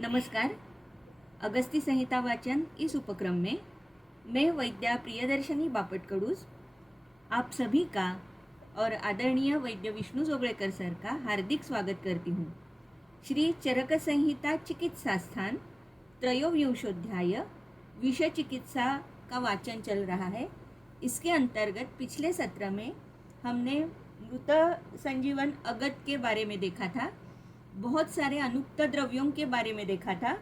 नमस्कार। अगस्ती संहिता वाचन इस उपक्रम में मैं वैद्या प्रियदर्शनी बापट-कडूस आप सभी का और आदरणीय वैद्य विष्णु जोगळेकर सर का हार्दिक स्वागत करती हूँ। श्री चरक संहिता चिकित्सा स्थान त्रयोविंशोध्याय विषय चिकित्सा का वाचन चल रहा है। इसके अंतर्गत पिछले सत्र में हमने मृत संजीवन अगत के बारे में देखा था, बहुत सारे अनुक्त द्रव्यों के बारे में देखा था।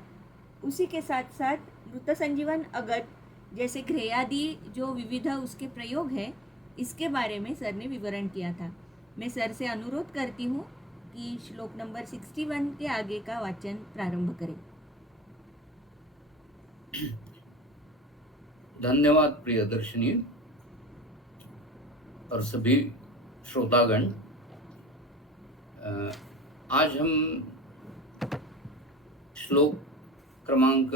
उसी के साथ साथ मृत संजीवन अगत जैसे घ्रेयादि जो विविध उसके प्रयोग है, इसके बारे में सर ने विवरण किया था। मैं सर से अनुरोध करती हूँ कि श्लोक नंबर 61 के आगे का वाचन प्रारंभ करें। धन्यवाद प्रियदर्शनी और सभी श्रोतागण। आज हम श्लोक क्रमांक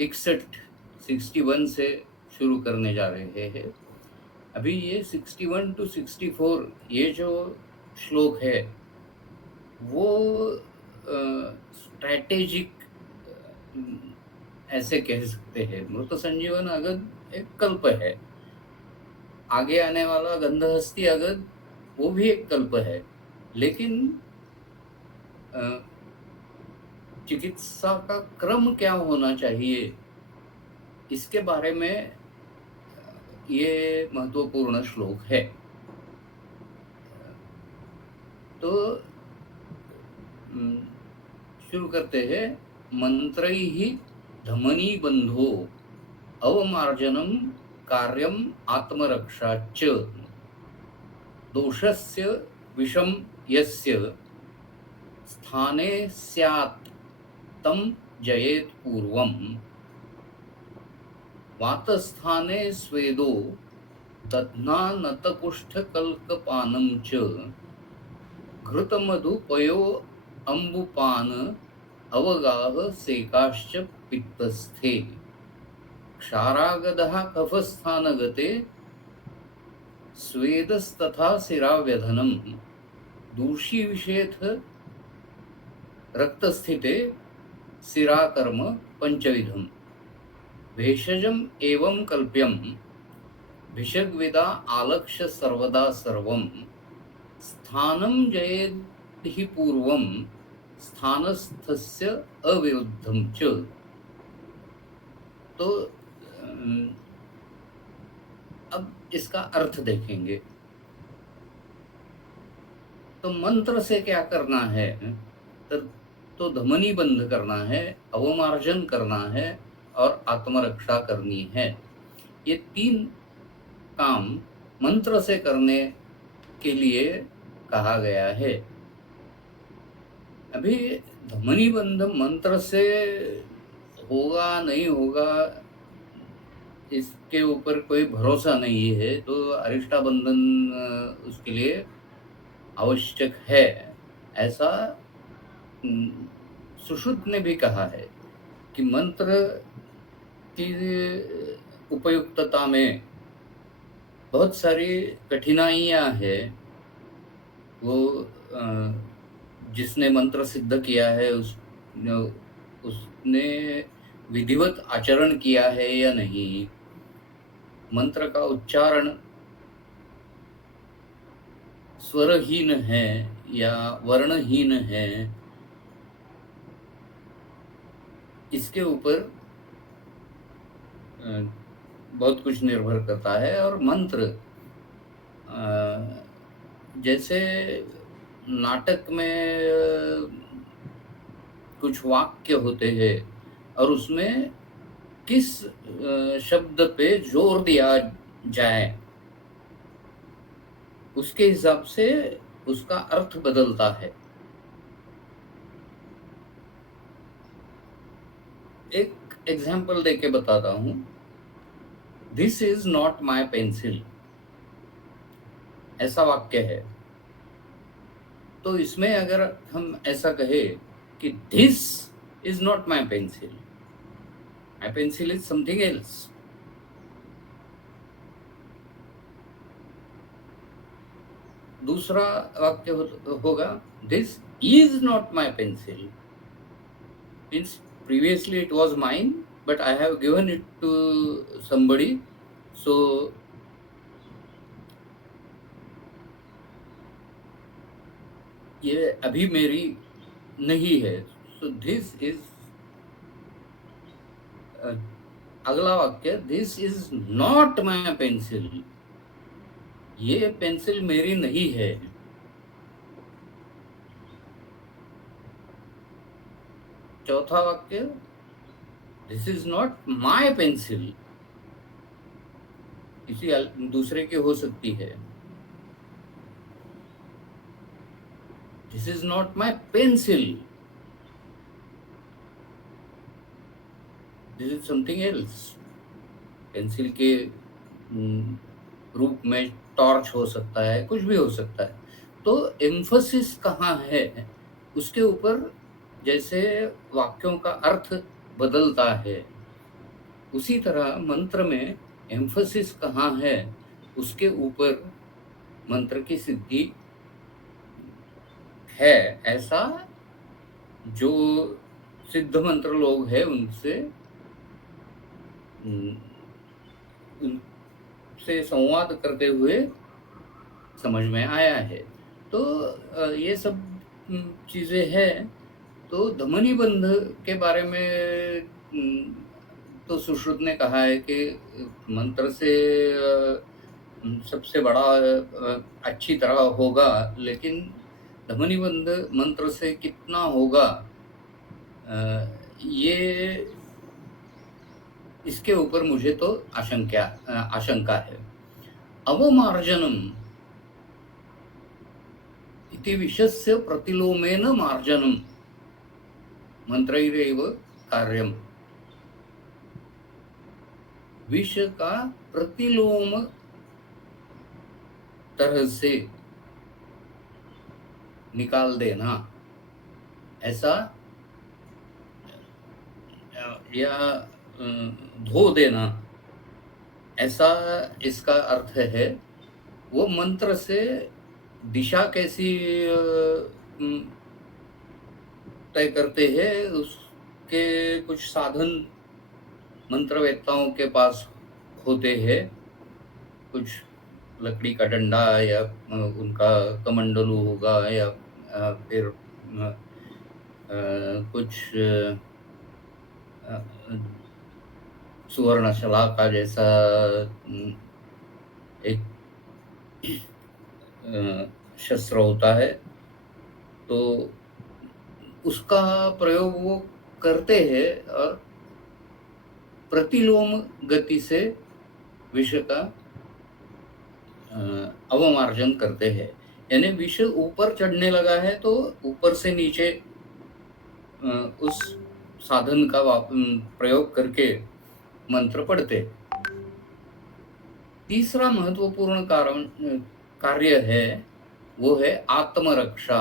61 से शुरू करने जा रहे हैं। अभी ये 61 to 64 ये जो श्लोक है वो स्ट्रैटेजिक ऐसे कह सकते हैं। मृत संजीवन अगद एक कल्प है, आगे आने वाला गंधहस्ती अगद वो भी एक कल्प है, लेकिन चिकित्सा का क्रम क्या होना चाहिए इसके बारे में ये महत्वपूर्ण श्लोक है। तो शुरू करते हैं। मंत्रैहि धमनी बंधो अवमार्जनम कार्यम आत्मरक्षा च दोषस्य विषम यस्य स्थाने स्यात् तम जयेत् पूर्वम वातस्थाने स्वेदो दध्ना नतकुष्ठकल्कपानं च घृतमधुपयो अम्बुपान अवगाह सेकाश्च पित्तस्थे क्षारागदः कफस्थानगते स्वेदस्तथा शिराव्यधनं दूषीविषेथ रक्तस्थिते शिराकर्म पंचविधम भेषजम एवं कल्प्यम भिषग्विदा आलक्ष्य सर्वदा सर्वं स्थानं जयेत् हि पूर्वं स्थानस्थस्य अविरुद्धं च। तो अब इसका अर्थ देखेंगे। तो मंत्र से क्या करना है? तो धमनी बंद करना है, अवमार्जन करना है और आत्मरक्षा करनी है। ये तीन काम मंत्र से करने के लिए कहा गया है। अभी धमनी बंध मंत्र से होगा नहीं होगा इसके ऊपर कोई भरोसा नहीं है, तो अरिष्टा बंधन उसके लिए आवश्यक है, ऐसा सुश्रुत ने भी कहा है कि मंत्र की उपयुक्तता में बहुत सारी कठिनाइयां हैं। वो जिसने मंत्र सिद्ध किया है उसने विधिवत आचरण किया है या नहीं, मंत्र का उच्चारण स्वरहीन है या वर्णहीन है, इसके ऊपर बहुत कुछ निर्भर करता है। और मंत्र जैसे नाटक में कुछ वाक्य होते हैं और उसमें किस शब्द पे जोर दिया जाए उसके हिसाब से उसका अर्थ बदलता है। एक एग्जाम्पल देके बताता हूं। This is not my pencil, ऐसा वाक्य है। तो इसमें अगर हम ऐसा कहे कि this is not my pencil, my pencil is something else, दूसरा वाक्य होगा this is not my pencil, Means previously it was mine, but I have given it to somebody, so ये अभी मेरी नहीं है. So this is अगला वाक्य, this is not my pencil. ये पेंसिल मेरी नहीं है. चौथा वाक्य, this is not my pencil. किसी दूसरे की हो सकती है. This is not my pencil, this is something else. Pencil के रूप में टॉर्च हो सकता है, कुछ भी हो सकता है. तो एम्फोसिस कहाँ है, उसके ऊपर जैसे वाक्यों का अर्थ बदलता है, उसी तरह मंत्र में एम्फोसिस कहाँ है, उसके ऊपर मंत्र की सिद्धि है. ऐसा जो सिद्ध मंत्र लोग हैं उनसे उनसे संवाद करते हुए समझ में आया है. तो ये सब चीज़ें हैं. तो धमनी बंध के बारे में तो सुश्रुत ने कहा है कि मंत्र से सबसे बड़ा अच्छी तरह होगा, लेकिन धमनी बंध मंत्र से कितना होगा, ये इसके ऊपर मुझे तो आशंका है. अवमार्जनम इति विषस्य प्रतिलोमेन मार्जनम मंत्रैरेव कार्यम. विष का प्रतिलोम तरह से निकाल देना, ऐसा या धो देना, ऐसा इसका अर्थ है. वो मंत्र से दिशा कैसी तय करते हैं, उसके कुछ साधन मंत्रवेत्ताओं के पास होते हैं. कुछ लकड़ी का डंडा या उनका कमंडलू होगा, या फिर कुछ सुवर्णशला का जैसा एक शस्त्र होता है, तो उसका प्रयोग वो करते हैं और प्रतिलोम गति से विष का अवमार्जन करते हैं. यानी विष ऊपर चढ़ने लगा है तो ऊपर से नीचे उस साधन का प्रयोग करके मंत्र पढ़ते. तीसरा महत्वपूर्ण कार्य है, वो है आत्मरक्षा.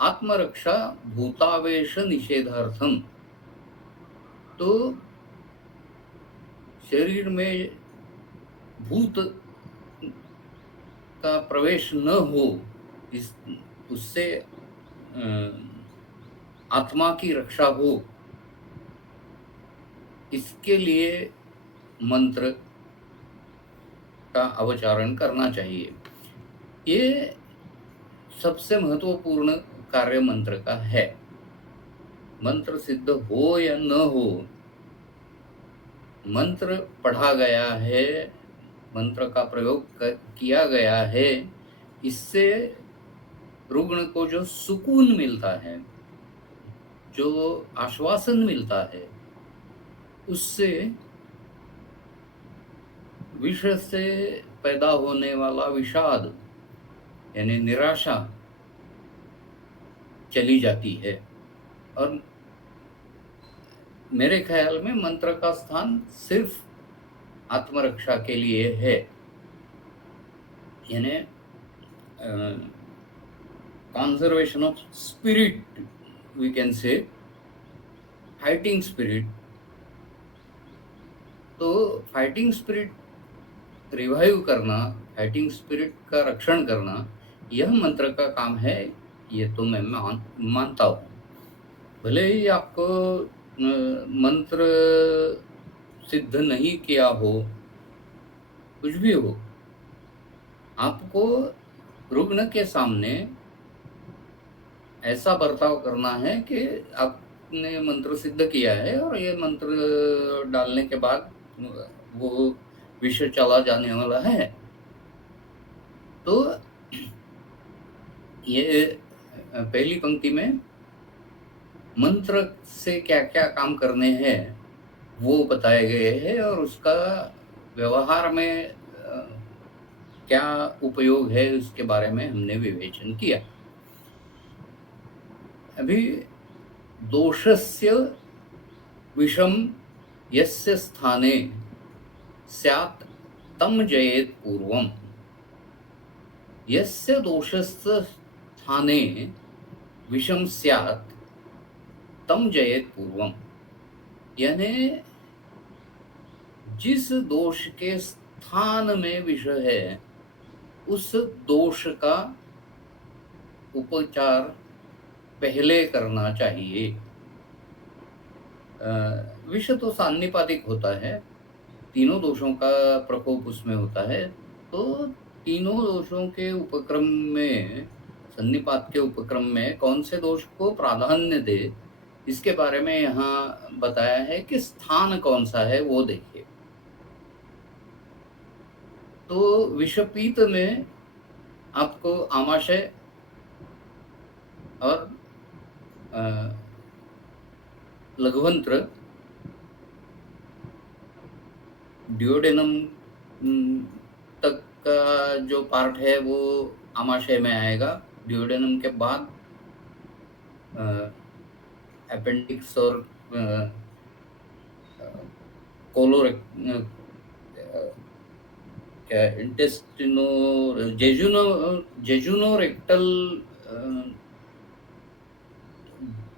आत्मरक्षा भूतावेश निषेधार्थम. तो शरीर में भूत का प्रवेश न हो, उससे आत्मा की रक्षा हो, इसके लिए मंत्र का अवचारण करना चाहिए. ये सबसे महत्वपूर्ण कार्य मंत्र का है. मंत्र सिद्ध हो या न हो, मंत्र पढ़ा गया है, मंत्र का प्रयोग किया गया है, इससे रुग्ण को जो सुकून मिलता है, जो आश्वासन मिलता है, उससे विष से पैदा होने वाला विषाद यानी निराशा चली जाती है. और मेरे ख्याल में मंत्र का स्थान सिर्फ आत्मरक्षा के लिए है. यानी conservation of spirit, we can say, fighting spirit. तो फाइटिंग स्पिरिट रिवाइव करना, फाइटिंग स्पिरिट का रक्षण करना, यह मंत्र का काम है. ये तो मैं मानता हूँ. भले ही आपको मंत्र सिद्ध नहीं किया हो, कुछ भी हो, आपको रुग्ण के सामने ऐसा बर्ताव करना है कि आपने मंत्र सिद्ध किया है और ये मंत्र डालने के बाद वो विष चला जाने वाला है। तो ये पहली पंक्ति में मंत्र से क्या-क्या काम करने हैं वो बताए गए हैं और उसका व्यवहार में क्या उपयोग है उसके बारे में हमने विवेचन किया। अभी दोषस्य विषम यस्य स्थाने स्यात् तं जयेत् पूर्वम्। यस्य दोषस्य स्थाने विषम स्यात् तं जयेत् पूर्वम्, यानी जिस दोष के स्थान में विष है उस दोष का उपचार पहले करना चाहिए। विष तो सान्निपातिक होता है, तीनों दोषों का प्रकोप उसमें होता है, तो तीनों दोषों के उपक्रम में, सन्निपात के उपक्रम में कौन से दोष को प्राधान्य दे, इसके बारे में यहाँ बताया है कि स्थान कौन सा है वो देखिए। तो विषपीत में आपको आमाशय और लघुवंत्र, ड्यूडेनम तक का जो पार्ट है वो आमाशय में आएगा। ड्यूडेनम के बाद अपेंडिक्स और क्या इंटेस्टिनो जेजुनो रेक्टल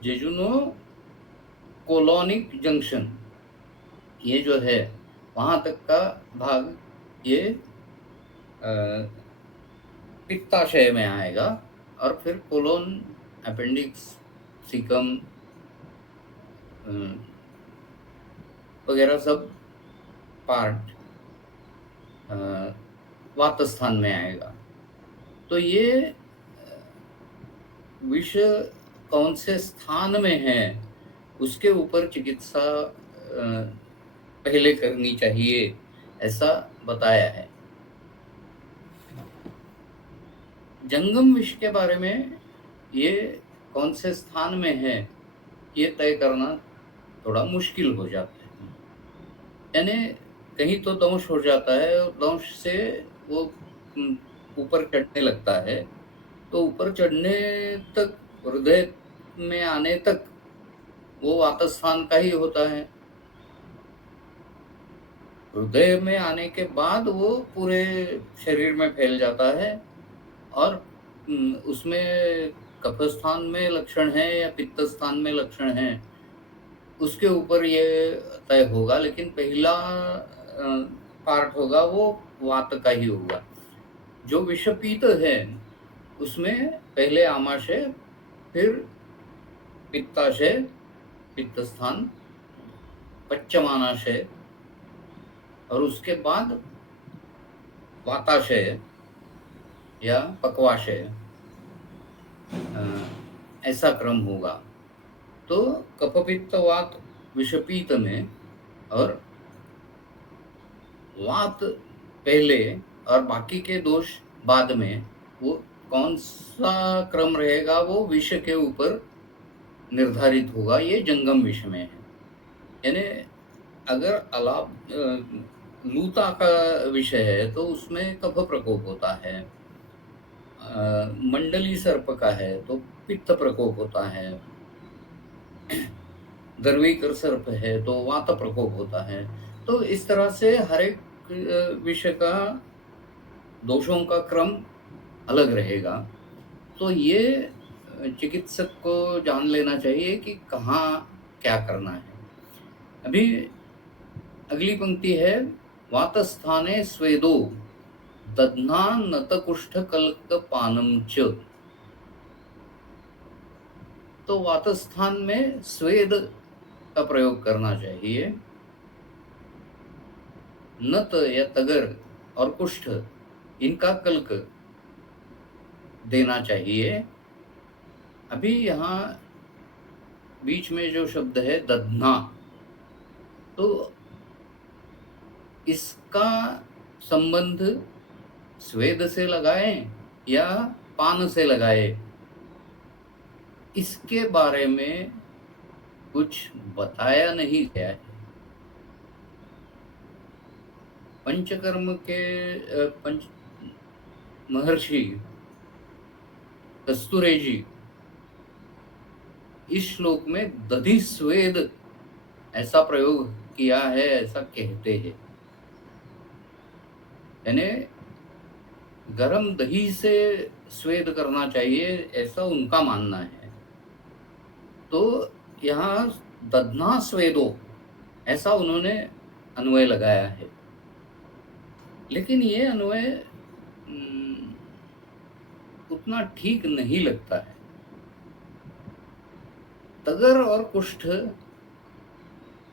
जेजुनो कोलोनिक जंक्शन, ये जो है वहाँ तक का भाग ये पित्ताशय में आएगा और फिर कोलोन, अपेंडिक्स, सीकम वगैरह सब पार्ट वात स्थान में आएगा। तो ये विष कौन से स्थान में है उसके ऊपर चिकित्सा पहले करनी चाहिए, ऐसा बताया है। जंगम विष के बारे में ये कौन से स्थान में है ये तय करना थोड़ा मुश्किल हो जाता है, यानी कहीं तो दंश हो जाता है और दंश से वो ऊपर चढ़ने लगता है, तो ऊपर चढ़ने तक, हृदय में आने तक वो वातस्थान का ही होता है। हृदय में आने के बाद वो पूरे शरीर में फैल जाता है और उसमें कफ स्थान में लक्षण है या पित्त स्थान में लक्षण है उसके ऊपर ये तय होगा, लेकिन पहला पार्ट होगा वो वात का ही होगा। जो विषपीत है उसमें पहले आमाशय, फिर पित्ताशय, पित्त स्थान, पश्चमानाशय और उसके बाद वाताशय या पक्वाशय, ऐसा क्रम होगा। तो कफपित्त वात विषपीत में और वात पहले और बाकी के दोष बाद में, वो कौन सा क्रम रहेगा वो विष के ऊपर निर्धारित होगा। ये जंगम विष में है, यानी अगर लूता का विषय है तो उसमें कफ प्रकोप होता है, मंडली सर्प का है तो पित्त प्रकोप होता है, दर्वीकर सर्प है तो वात प्रकोप होता है। तो इस तरह से हर एक विषय का दोषों का क्रम अलग रहेगा। तो ये चिकित्सक को जान लेना चाहिए कि कहाँ क्या करना है। अभी अगली पंक्ति है, वातस्थाने स्वेदो दध्ना नतकुष्ठ कल्क पानम च। तो वातस्थान में स्वेद का प्रयोग करना चाहिए। नत या तगर और कुष्ठ इनका कल्क देना चाहिए। अभी यहाँ बीच में जो शब्द है दधना, तो इसका संबंध स्वेद से लगाएं या पान से लगाए, इसके बारे में कुछ बताया नहीं गया है। पंचकर्म के पंच महर्षि कस्तूरे जी इस श्लोक में दधि स्वेद ऐसा प्रयोग किया है, ऐसा कहते हैं। यानी गरम दही से स्वेद करना चाहिए, ऐसा उनका मानना है। तो यहाँ दधना स्वेदो ऐसा उन्होंने अन्वय लगाया है, लेकिन ये अन्वय उतना ठीक नहीं लगता है। तगर और कुष्ठ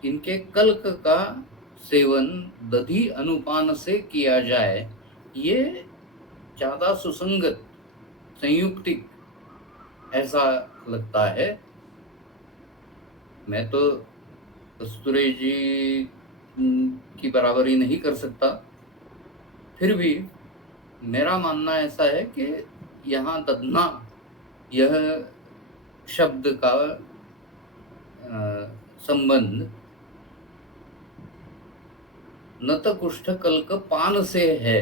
इनके कल्क का सेवन दधि अनुपान से किया जाए, ये ज्यादा सुसंगत संयुक्तिक ऐसा लगता है। मैं तो कस्तूरे जी की बराबरी नहीं कर सकता, फिर भी मेरा मानना ऐसा है कि यहाँ दधना यह शब्द का संबंध नत कुष्ठ कल्क पान से है।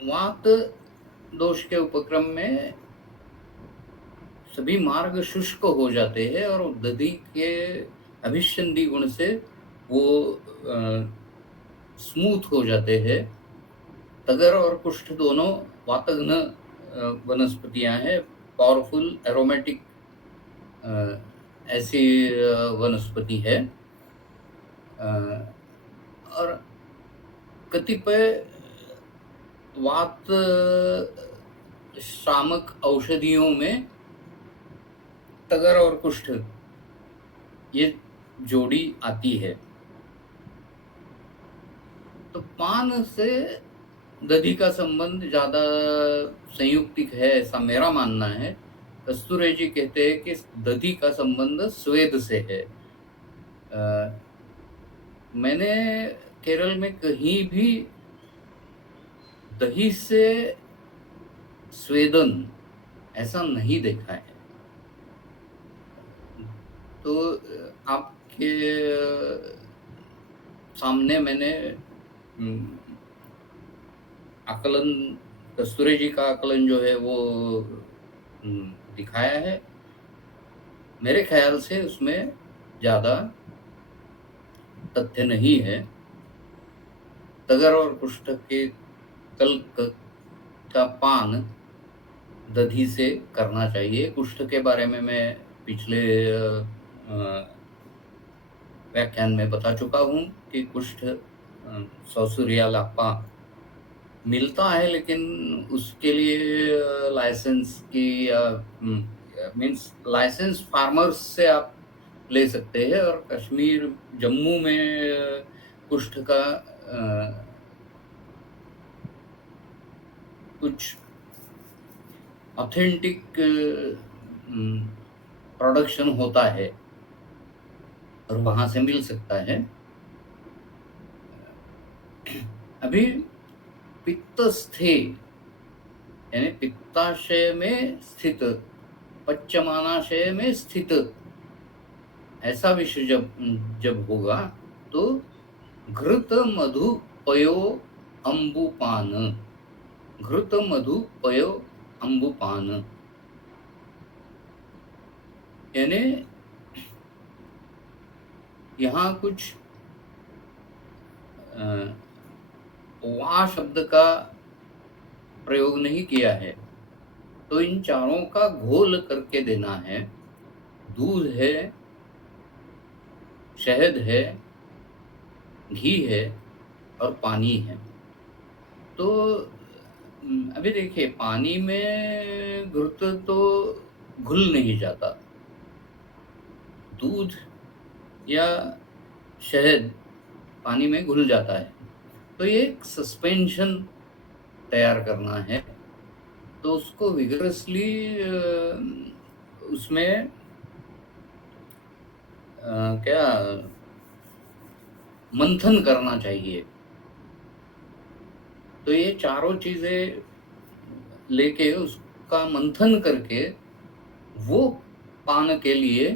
वात दोष के उपक्रम में सभी मार्ग शुष्क हो जाते हैं और दधि के अभिसंधि गुण से वो स्मूथ हो जाते हैं। तगर और कुष्ठ दोनों वातघ्न वनस्पतियां हैं, पावरफुल एरोमेटिक ऐसी वनस्पति है। और कतिपय वात शामक औषधियों में तगर और कुष्ठ ये जोड़ी आती है। तो पान से दधि का संबंध ज्यादा संयुक्तिक है, ऐसा मेरा मानना है। कस्तूरे जी कहते हैं कि दधि का संबंध स्वेद से है। मैंने केरल में कहीं भी दही से स्वेदन ऐसा नहीं देखा है। तो आपके सामने मैंने आकलन, कस्तूरे जी का आकलन जो है वो दिखाया है। मेरे ख्याल से उसमें ज्यादा तथ्य नहीं है। तगर और कुष्ठ के कल्क का पान दधि से करना चाहिए। कुष्ठ के बारे में मैं पिछले व्याख्यान में बता चुका हूँ कि कुष्ठ सौसूरिया लापा मिलता है, लेकिन उसके लिए लाइसेंस की मीन्स लाइसेंस फार्मर्स से आप ले सकते हैं। और कश्मीर जम्मू में कुष्ठ का कुछ ऑथेंटिक प्रोडक्शन होता है और वहां से मिल सकता है। अभी पित्तस्थे यानी पित्ताशय में स्थित, पच्चमानाशय में स्थित ऐसा विषय जब होगा तो घृत मधु पयो अम्बुपान, घृत मधु पयो अम्बुपान यानी यहाँ कुछ वा शब्द का प्रयोग नहीं किया है। तो इन चारों का घोल करके देना है। दूध है, शहद है, घी है और पानी है। तो अभी देखिए, पानी में में घृत तो घुल नहीं जाता। दूध या शहद पानी में घुल जाता है, तो ये एक सस्पेंशन तैयार करना है। तो उसको विगरसली उसमें क्या मंथन करना चाहिए। तो ये चारों चीजें लेके उसका मंथन करके वो पान के लिए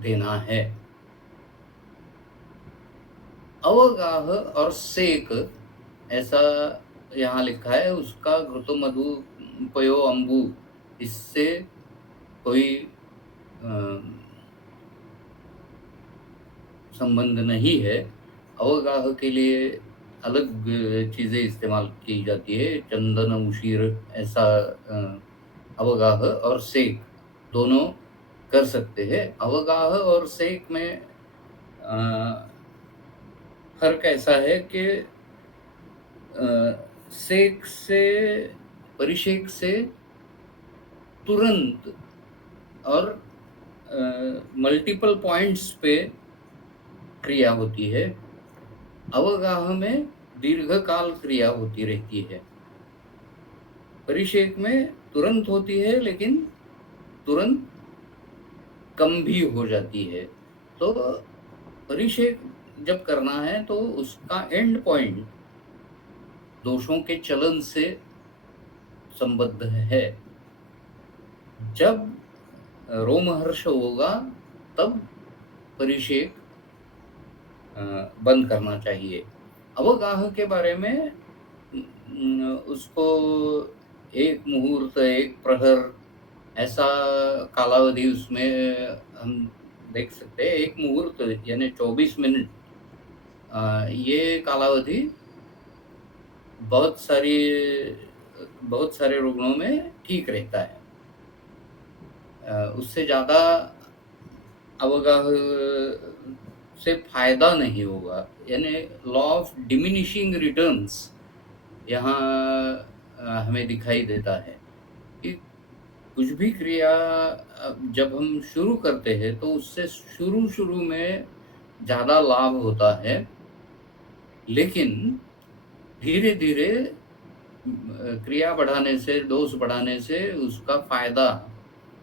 देना है। अवगाह और सेक ऐसा यहाँ लिखा है, उसका घृतो मधु पयो अम्बु इससे कोई संबंध नहीं है। अवगाह के लिए अलग चीजें इस्तेमाल की जाती है, चंदन उशीर ऐसा अवगाह और सेक दोनों कर सकते हैं। अवगाह और सेक में फर्क ऐसा है कि सेक से परिषेक से तुरंत और मल्टीपल पॉइंट्स पे क्रिया होती है। अवगाह में दीर्घकाल क्रिया होती रहती है। परिषेक में तुरंत होती है, लेकिन तुरंत कम भी हो जाती है। तो परिषेक जब करना है तो उसका एंड पॉइंट दोषों के चलन से संबद्ध है। जब रोमहर्ष होगा तब परिषेक बंद करना चाहिए। अवगाह के बारे में उसको एक मुहूर्त, एक प्रहर ऐसा कालावधि उसमें हम देख सकते हैं। एक मुहूर्त यानी 24 मिनट, ये कालावधि बहुत सारे रुग्णों में ठीक रहता है। उससे ज़्यादा अवगाह से फायदा नहीं होगा, यानी लॉ ऑफ डिमिनिशिंग रिटर्न्स यहाँ हमें दिखाई देता है कि कुछ भी क्रिया जब हम शुरू करते हैं तो उससे शुरू में ज़्यादा लाभ होता है, लेकिन धीरे धीरे क्रिया बढ़ाने से, डोज बढ़ाने से उसका फायदा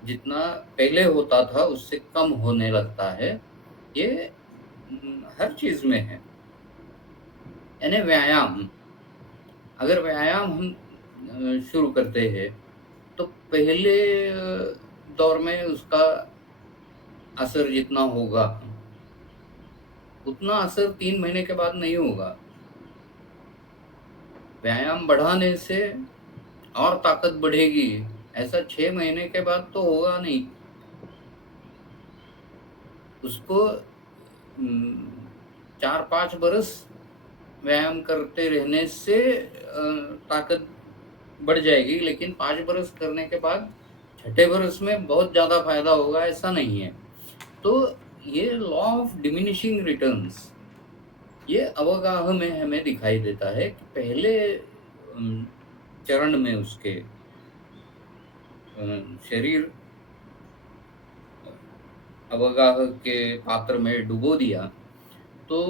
जितना पहले होता था उससे कम होने लगता है। ये हर चीज में है। यानी व्यायाम, अगर व्यायाम हम शुरू करते हैं तो पहले दौर में उसका असर जितना होगा उतना असर 3 महीने के बाद नहीं होगा। व्यायाम बढ़ाने से और ताकत बढ़ेगी, ऐसा 6 महीने के बाद तो होगा नहीं। उसको 4-5 बरस व्यायाम करते रहने से ताकत बढ़ जाएगी, लेकिन 5 बरस करने के बाद 6ठे बरस में बहुत ज़्यादा फायदा होगा, ऐसा नहीं है। तो ये लॉ ऑफ डिमिनिशिंग रिटर्न्स ये अवगाह में हमें दिखाई देता है कि पहले चरण में उसके शरीर अवगाह के पात्र में डुबो दिया, तो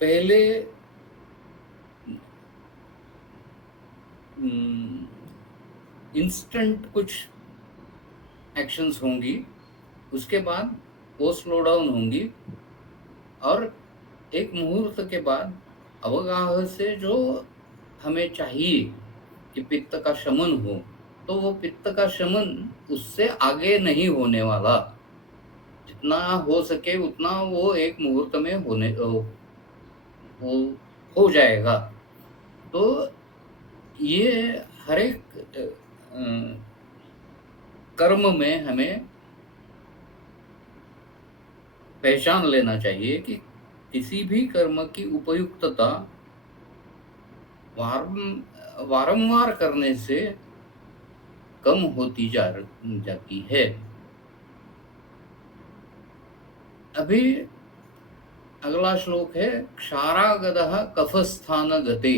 पहले इंस्टेंट कुछ एक्शंस होंगी, उसके बाद वो स्लो डाउन होंगी, और एक मुहूर्त के बाद अवगाह से जो हमें चाहिए कि पित्त का शमन हो, तो वो पित्त का शमन उससे आगे नहीं होने वाला। जितना हो सके उतना वो एक मुहूर्त में हो जाएगा। तो ये हर एक कर्म में हमें पहचान लेना चाहिए कि किसी भी कर्म की उपयुक्तता वारंवार करने से कम होती जाती है। अभी अगला श्लोक है क्षारागदः कफस्थान गते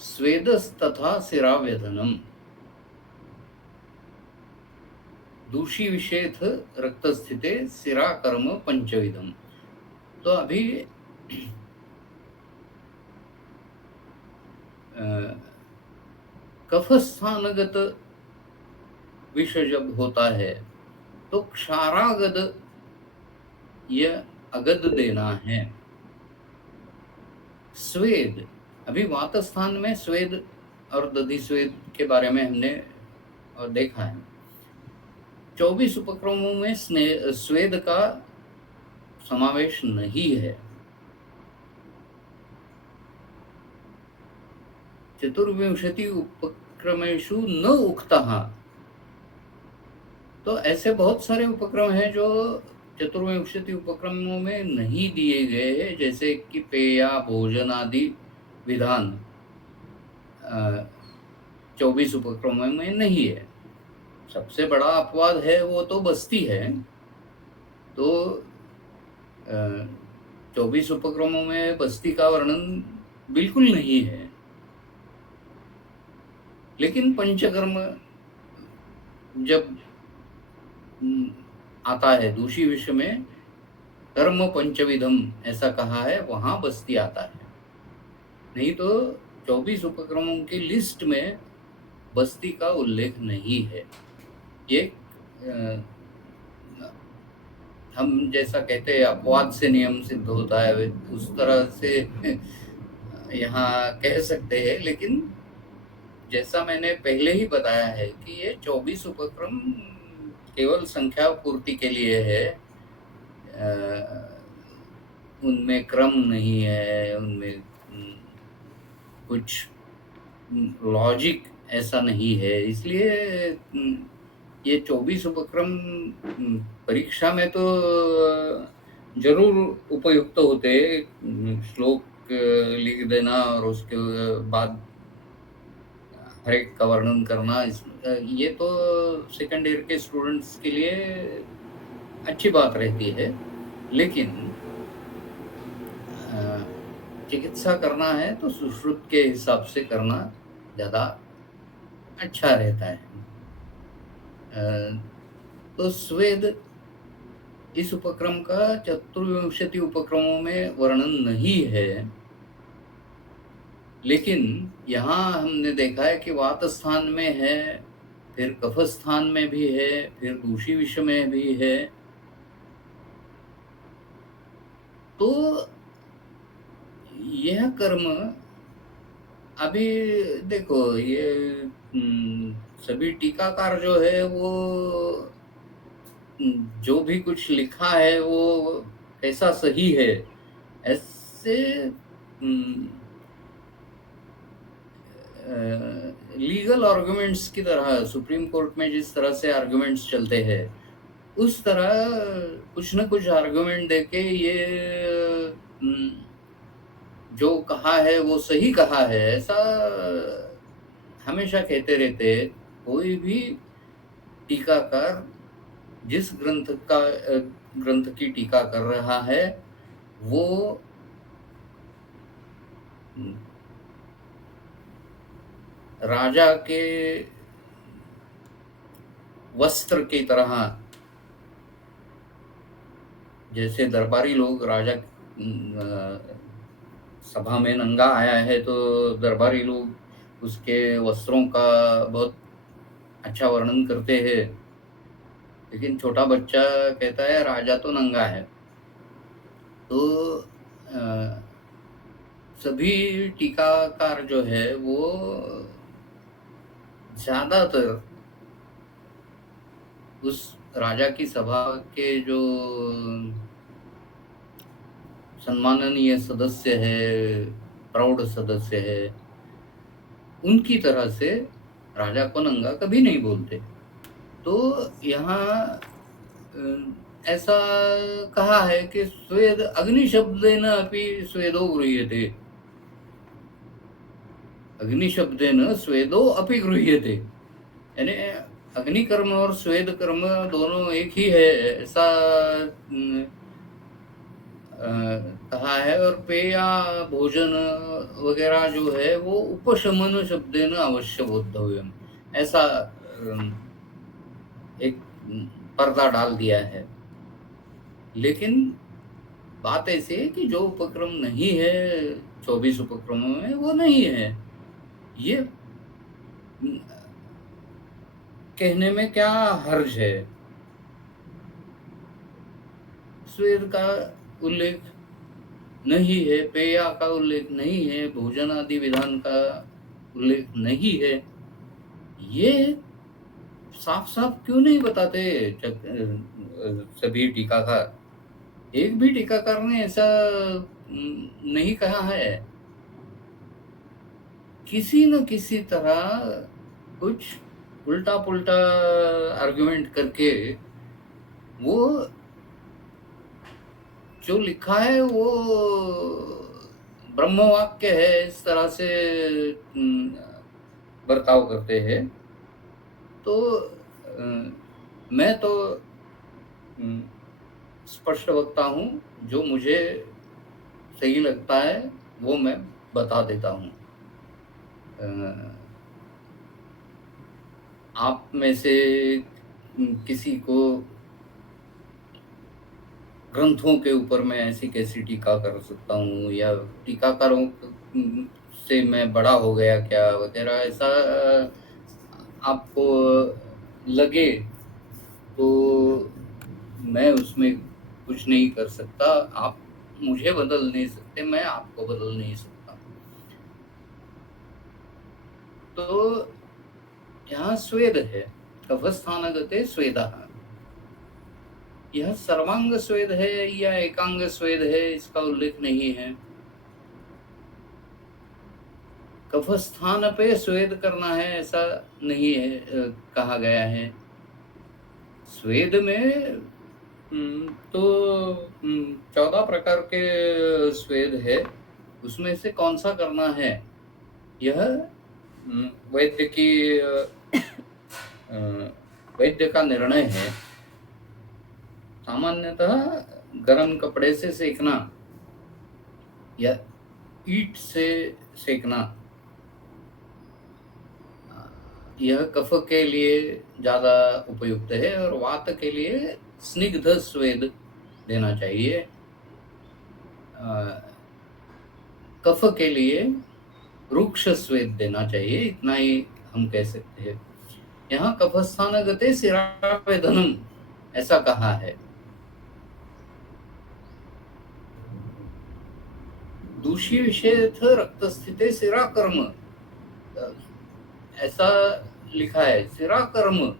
स्वेदस्तथा सिराव्यधनम दूषी विषेथ रक्तस्थिते सिरा कर्म पंचविधम। तो अभी कफ स्थानगत विष जब होता है तो क्षारागद यह अगद देना है। स्वेद, अभी वात स्थान में स्वेद और दधि स्वेद के बारे में हमने देखा है। 24 उपक्रमों में स्वेद का समावेश नहीं है। चतुर्विंशति उपक्रमेषु न उक्तः, तो ऐसे बहुत सारे उपक्रम हैं जो चतुर्विंशति उपक्रमों में नहीं दिए गए हैं, जैसे कि पेया भोजन आदि विधान 24 उपक्रमों में नहीं है। सबसे बड़ा अपवाद है वो तो बस्ती है। तो 24 उपक्रमों में बस्ती का वर्णन बिल्कुल नहीं है। लेकिन पंचकर्म जब आता है दूषी विषय में कर्म पंचविधम ऐसा कहा है, वहां बस्ती आता है। नहीं तो 24 उपक्रमों की लिस्ट में बस्ती का उल्लेख नहीं है। ये हम जैसा कहते हैं अपवाद से नियम सिद्ध होता है, उस तरह से यहाँ कह सकते हैं। लेकिन जैसा मैंने पहले ही बताया है कि ये 24 उपक्रम केवल संख्या पूर्ति के लिए है। उनमें क्रम नहीं है, उनमें कुछ लॉजिक ऐसा नहीं है। इसलिए ये 24 उपक्रम परीक्षा में तो जरूर उपयुक्त होते। श्लोक लिख देना और उसके बाद हर एक का वर्णन करना, ये तो सेकंड ईयर के स्टूडेंट्स के लिए अच्छी बात रहती है। लेकिन चिकित्सा करना है तो सुश्रुत के हिसाब से करना ज़्यादा अच्छा रहता है। तो स्वेद इस उपक्रम का चतुर्विंशति उपक्रमों में वर्णन नहीं है। लेकिन यहाँ हमने देखा है कि वात स्थान में है, फिर कफ स्थान में भी है, फिर दूषी विष में भी है। तो यह कर्म अभी देखो, ये सभी टीकाकार जो है वो जो भी कुछ लिखा है वो कैसा सही है, ऐसे लीगल आर्गुमेंट्स की तरह सुप्रीम कोर्ट में जिस तरह से आर्गुमेंट्स चलते हैं, उस तरह कुछ न कुछ आर्गुमेंट देके ये जो कहा है वो सही कहा है ऐसा हमेशा कहते रहते। कोई भी टीकाकार जिस ग्रंथ की टीका कर रहा है वो राजा के वस्त्र की तरह, जैसे दरबारी लोग, राजा सभा में नंगा आया है तो दरबारी लोग उसके वस्त्रों का बहुत अच्छा वर्णन करते हैं। लेकिन छोटा बच्चा कहता है राजा तो नंगा है। तो सभी टीकाकार जो है वो ज्यादातर उस राजा की सभा के जो सम्माननीय सदस्य है, प्राउड सदस्य है, उनकी तरह से राजा को नंगा कभी नहीं बोलते। तो यहाँ ऐसा कहा है कि स्वेद अग्नि शब्देन अपि स्वेदो गृह्यते, अग्नि शब्देन स्वेदो अपि गृह्यते, यानी अग्नि कर्म और स्वेद कर्म दोनों एक ही है, ऐसा कहा है। और पेया भोजन वगैरह जो है वो उपशमन शब्देन अवश्य बोद्धव्यम, ऐसा एक पर्दा डाल दिया है। लेकिन बात ऐसी है कि जो उपक्रम नहीं है 24 उपक्रमों में, वो नहीं है। ये कहने में क्या हर्ज है? स्वेद का उल्लेख नहीं है, पेया का उल्लेख नहीं है, भोजन आदि विधान का उल्लेख नहीं है। ये साफ साफ क्यों नहीं बताते सभी टीकाकार? एक भी टीकाकार ने ऐसा नहीं कहा है। किसी न किसी तरह कुछ उल्टा पुल्टा आर्गुमेंट करके वो जो लिखा है वो ब्रह्मवाक्य है, इस तरह से बर्ताव करते हैं। तो मैं तो स्पष्ट वक्ता हूँ, जो मुझे सही लगता है वो मैं बता देता हूँ। आप में से किसी को ग्रंथों के ऊपर मैं ऐसी कैसी टीका कर सकता हूँ, या टीकाकारों से मैं बड़ा हो गया क्या वगैरह, ऐसा आपको लगे तो मैं उसमें कुछ नहीं कर सकता। आप मुझे बदल नहीं सकते, मैं आपको बदल नहीं सकता। तो यहाँ स्वेद है, कफस्थानगते स्वेदः। यह सर्वांग स्वेद है या एकांग स्वेद है, इसका उल्लेख नहीं है। कफस्थान पे स्वेद करना है ऐसा नहीं है कहा गया है। स्वेद में तो 14 प्रकार के स्वेद है, उसमें से कौन सा करना है यह वैद्य की वैद्य का निर्णय है। सामान्यतः गर्म कपड़े से सेकना या ईंट से सेकना, यह कफ के लिए ज़्यादा उपयुक्त है। और वात के लिए स्निग्ध स्वेद देना चाहिए। कफ के लिए रुक्ष स्वेद देना चाहिए, इतना ही हम कह सकते हैं। यहाँ कफस्थानगते शिरावेदनम ऐसा कहा है। दूषी विषयथ रक्तस्थिते शिराकर्म ऐसा लिखा है। शिराकर्म,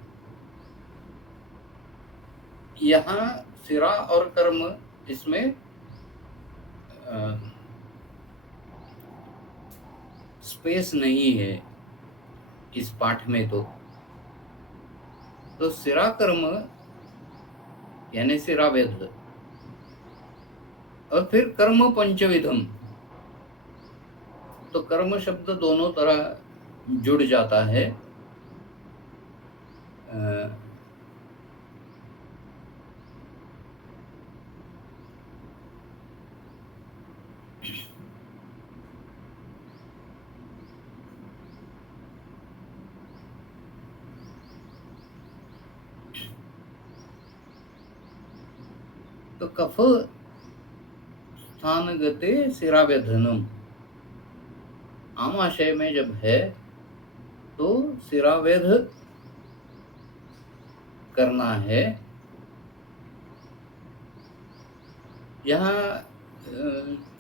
यहाँ शिरा और कर्म, इसमें स्पेस नहीं है इस पाठ में। तो शिरा कर्म यानी शिरावेद, और फिर कर्म पंचविधम, तो कर्म शब्द दोनों तरह जुड़ जाता है। तो कफ स्थानगते शिरावेदनम आमाशय में जब है तो शिरावेद करना है। यहाँ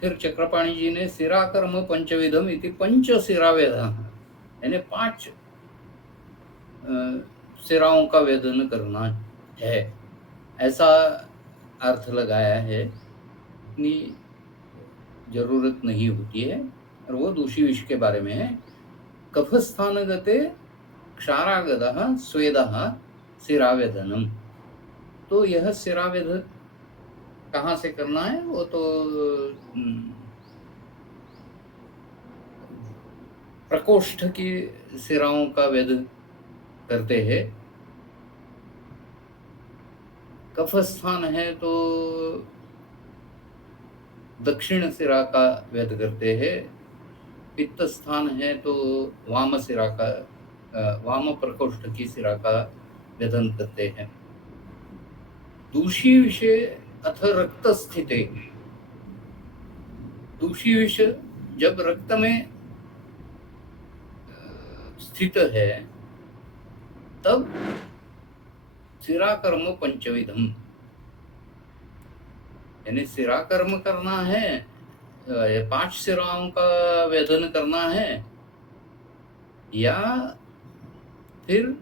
फिर चक्रपाणी जी ने शिराकर्म पंचविधम इति पंच शिरावेद, यानी 5 शिराओं का वेदन करना है, ऐसा अर्थ लगाया है। इतनी जरूरत नहीं होती है। और वो दूषी विष के बारे में है। कफस्थानगते क्षारागदः स्वेदः शिरावेदनम। तो यह शिरावेद कहाँ से करना है, वो तो प्रकोष्ठ की शिराओं का वेद करते हैं। कफ स्थान है तो दक्षिण सिरा का व्यध करते हैं, पित्त स्थान है तो वाम सिरा का वाम प्रकोष्ठ की सिरा का व्यधन करते हैं। दूषी विषय अथ रक्त स्थिते, दूषी विष जब रक्त में स्थित है तब सिरा कर्म पंचविधम, यानी सिरा कर्म करना है, ये 5 सिराओं का वेधन करना है, या फिर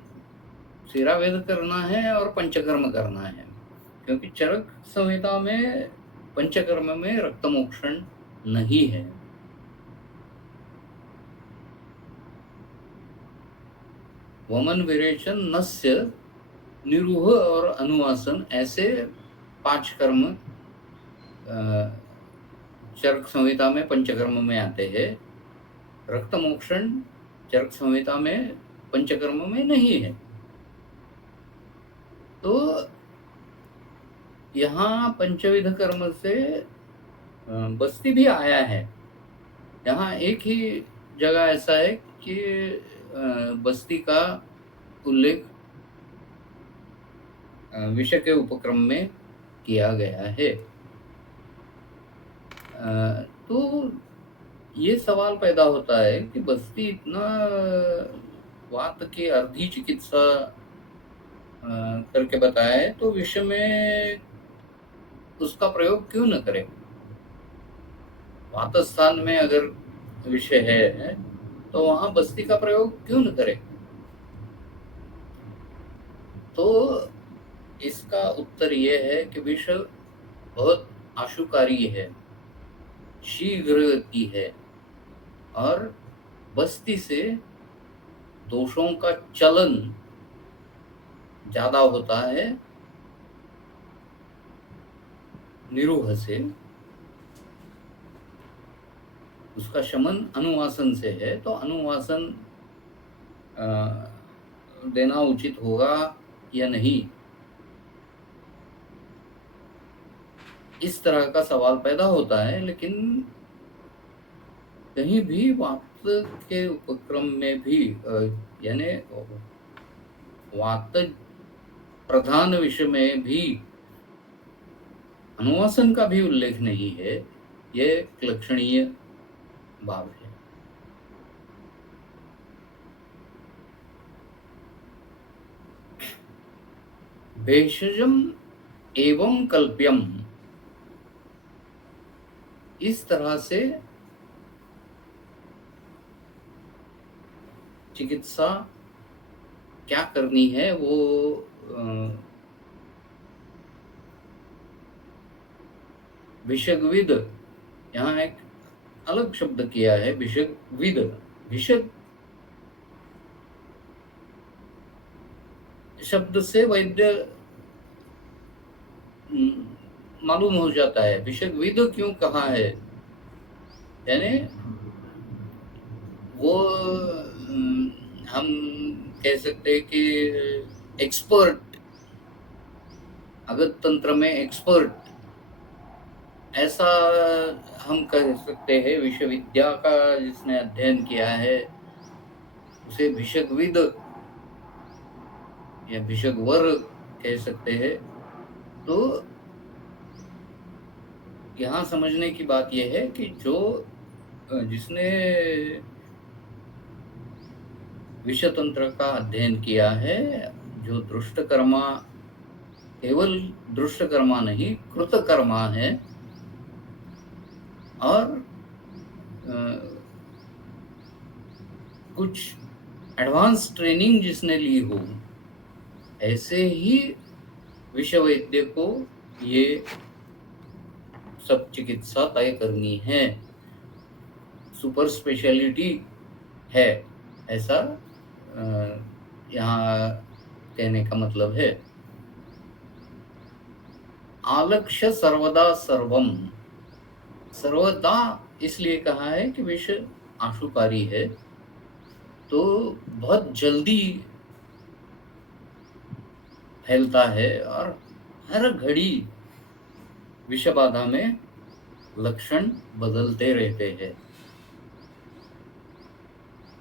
सिरा वेद करना है और पंचकर्म करना है। क्योंकि चरक संहिता में पंचकर्म में रक्तमोक्षण नहीं है। वमन, विरेचन, नस्य, निरूह और अनुवासन, ऐसे 5 कर्म चरक संहिता में पंचकर्म में आते हैं। रक्तमोक्षण चरक संहिता में पंचकर्म में नहीं है। तो यहाँ पंचविध कर्म से बस्ती भी आया है। यहाँ एक ही जगह ऐसा है कि बस्ती का उल्लेख विषय के उपक्रम में किया गया है। तो ये सवाल पैदा होता है कि बस्ती इतना वात की अर्धी चिकित्सा करके बताया है, तो विषय में उसका प्रयोग क्यों न करें? वात स्थान में अगर विषय है तो वहां बस्ती का प्रयोग क्यों न करें? तो इसका उत्तर यह है कि विषय बहुत आशुकारी है, शीघ्रगति है, और बस्ती से दोषों का चलन ज्यादा होता है निरूह से। उसका शमन अनुवासन से है, तो अनुवासन देना उचित होगा या नहीं, इस तरह का सवाल पैदा होता है। लेकिन कहीं भी वात के उपक्रम में भी यानी वात प्रधान विषय में भी अनुवासन का भी उल्लेख नहीं है। यह लक्षणीय भाव है। भेषजम एवं कल्प्यम, इस तरह से चिकित्सा क्या करनी है वो भिषग्विद, यहाँ एक अलग शब्द किया है, भिषग्विद। भिषग शब्द से वैद्य मालूम हो जाता है। भिषग्विद क्यों कहा है? यानी वो हम कह सकते हैं कि एक्सपर्ट, अगत तंत्र में एक्सपर्ट, ऐसा हम कह सकते हैं। विश्वविद्या का जिसने अध्ययन किया है उसे भिषग्विद या भिषग्वर कह सकते हैं। तो यहाँ समझने की बात यह है कि जो जिसने विषतंत्र का अध्ययन किया है, जो दृष्टकर्मा, केवल दृष्टकर्मा नहीं कृतकर्मा है, और कुछ एडवांस ट्रेनिंग जिसने ली हो, ऐसे ही विषय वैद्य को ये सब चिकित्सा तय करनी है। सुपर स्पेशलिटी है, ऐसा यहाँ कहने का मतलब है। आलक्ष्य सर्वदा सर्वम, सर्वदा इसलिए कहा है कि विषय आशुकारी है, तो बहुत जल्दी फैलता है और हर घड़ी विषबाधा में लक्षण बदलते रहते हैं।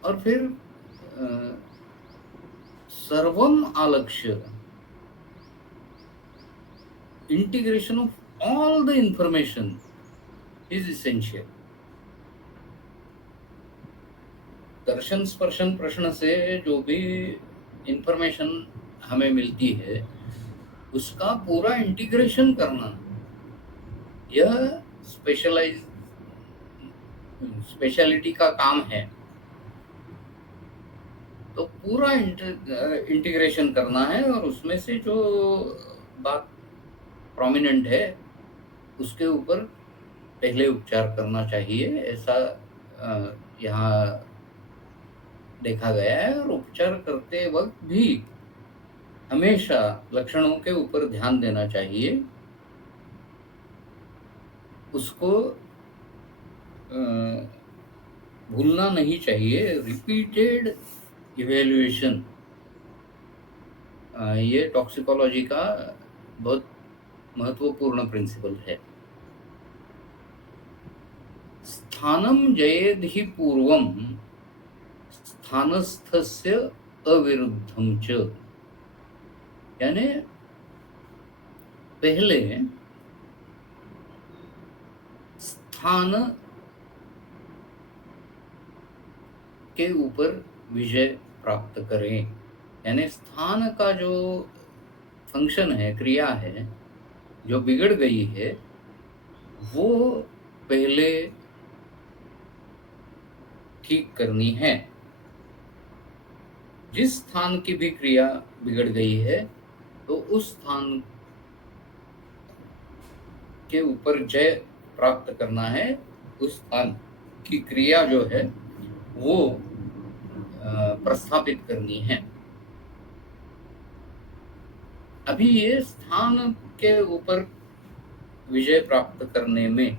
और फिर सर्वम आलक्ष्य, integration of all the information is essential. दर्शन स्पर्शन प्रश्न से जो भी इंफॉर्मेशन हमें मिलती है उसका पूरा इंटीग्रेशन करना, यह स्पेशलिटी का काम है। तो पूरा इंटीग्रेशन करना है और उसमें से जो बात प्रोमिनेंट है उसके ऊपर पहले उपचार करना चाहिए, ऐसा यहाँ देखा गया है। और उपचार करते वक्त भी हमेशा लक्षणों के ऊपर ध्यान देना चाहिए, उसको भूलना नहीं चाहिए। रिपीटेड इवेल्युएशन, ये टॉक्सिकोलॉजी का बहुत महत्वपूर्ण प्रिंसिपल है। स्थानम जयेद ही पूर्वम स्थानस्थस्य अविरुद्धम च, यानी पहले स्थान के ऊपर विजय प्राप्त करें। यानी स्थान का जो फंक्शन है, क्रिया है जो बिगड़ गई है, वो पहले ठीक करनी है। जिस स्थान की भी क्रिया बिगड़ गई है तो उस स्थान के ऊपर जय प्राप्त करना है। उस स्थान की क्रिया जो है वो प्रस्थापित करनी है। अभी ये स्थान के ऊपर विजय प्राप्त करने में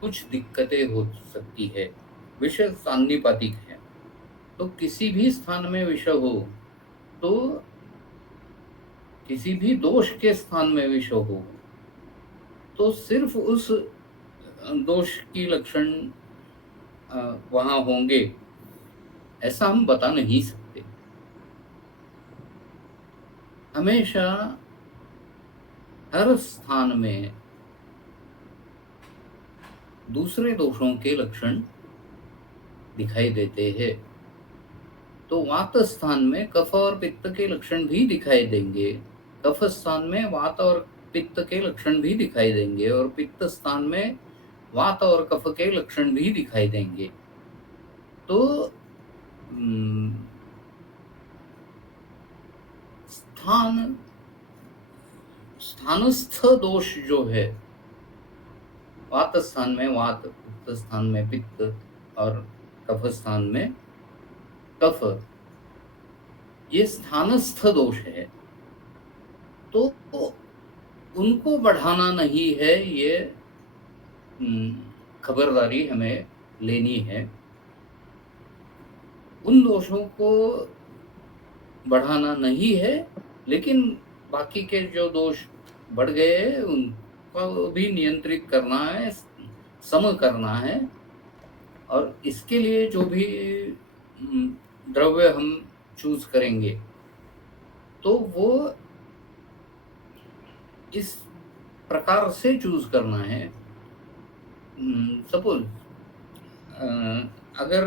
कुछ दिक्कतें हो सकती है। विषय सान्निपातिक है, तो किसी भी स्थान में विषय हो, तो किसी भी दोष के स्थान में विषय हो, तो सिर्फ उस दोष की लक्षण वहां होंगे ऐसा हम बता नहीं सकते। हमेशा हर स्थान में दूसरे दोषों के लक्षण दिखाई देते हैं। तो वात स्थान में कफ और पित्त के लक्षण भी दिखाई देंगे, कफ स्थान में वात और पित्त के लक्षण भी दिखाई देंगे, और पित्त स्थान में वात और कफ के लक्षण भी दिखाई देंगे। तो स्थानस्थ दोष जो है, वात स्थान में वात, पित्त स्थान में पित्त और कफ स्थान में कफ, ये स्थानस्थ दोष है। तो उनको बढ़ाना नहीं है, ये खबरदारी हमें लेनी है। उन दोषों को बढ़ाना नहीं है, लेकिन बाकी के जो दोष बढ़ गए हैं उनको भी नियंत्रित करना है, सम करना है। और इसके लिए जो भी द्रव्य हम चूज करेंगे तो वो इस प्रकार से चूज करना है। सपोज अगर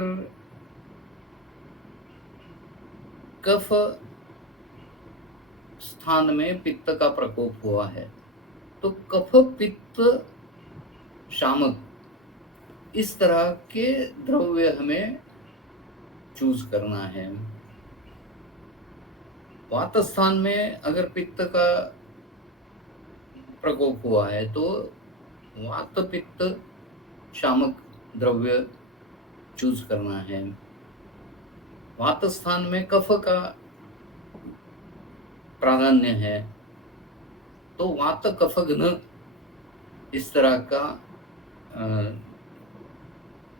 कफ स्थान में पित्त का प्रकोप हुआ है तो कफ पित्त शामक, इस तरह के द्रव्य हमें चूज करना है। वात स्थान में अगर पित्त का प्रकोप हुआ है तो वात पित्त शामक द्रव्य चूज करना है। वात स्थान में कफ का प्राधान्य है तो वात कफ घन, इस तरह का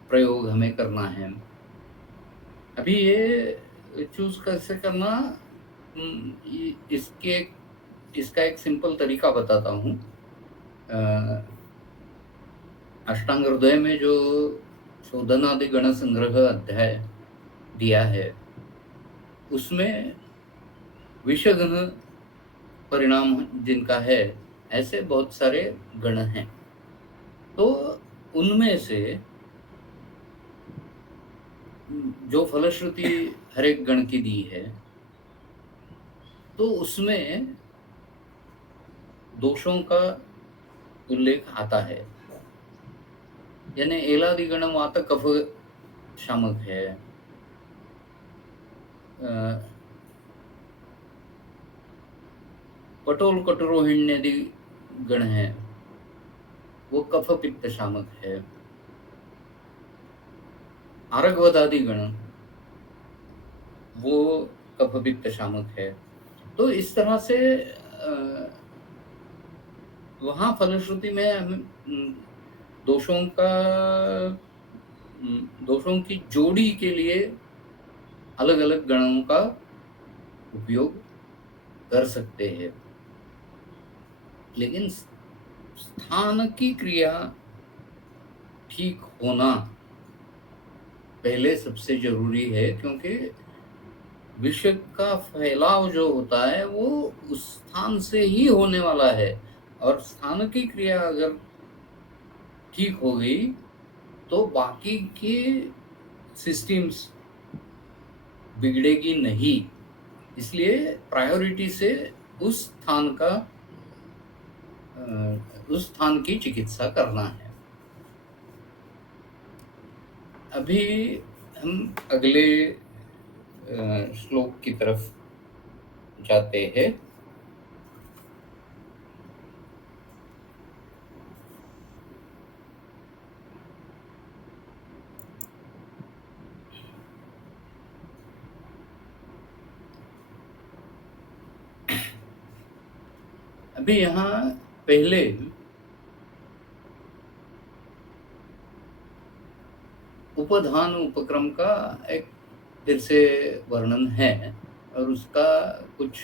प्रयोग हमें करना है। अभी ये चूज कैसे करना, इसका एक सिंपल तरीका बताता हूँ। अष्टांग हृदय में जो शोधनादि गण संग्रह अध्याय दिया है उसमें विषगण परिणाम जिनका है, ऐसे बहुत सारे गण हैं। तो उनमें से जो फलश्रुति हर एक गण की दी है, तो उसमें दोषों का उल्लेख आता है। यानी एलादि गण वात कफ शामक है, पटोल कटुरोहिण्यादि गण है, वो कफ पित्त शामक है। आरगवदादि गण वो कफ पित्त शामक है। तो इस तरह से वहाँ फलश्रुति में हम दोषों का दोषों की जोड़ी के लिए अलग अलग गणों का उपयोग कर सकते हैं। लेकिन स्थान की क्रिया ठीक होना पहले सबसे जरूरी है, क्योंकि विषय का फैलाव जो होता है वो उस स्थान से ही होने वाला है, और स्थान की क्रिया अगर ठीक हो गई तो बाकी के सिस्टम्स बिगड़ेगी नहीं। इसलिए प्रायोरिटी से उस स्थान की चिकित्सा करना है। अभी हम अगले श्लोक की तरफ जाते हैं। अभी यहाँ पहले उपधान उपक्रम का एक फिर से वर्णन है, और उसका कुछ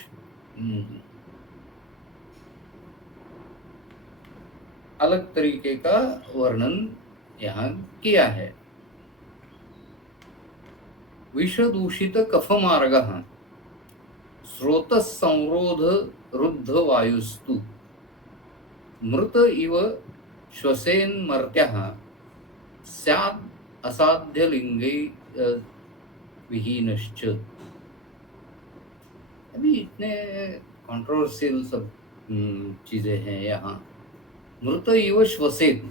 अलग तरीके का वर्णन यहाँ किया है। विषदूषित कफ मार्ग स्रोत संरोध रुद्ध वायुस्तु मृत इव श्वसेन मर्त्यः स्यात् असाध्य लिंगे विहीनश्च। अभी इतने कंट्रोवर्शियल सब चीजें हैं यहाँ। मृत इव श्वसेन,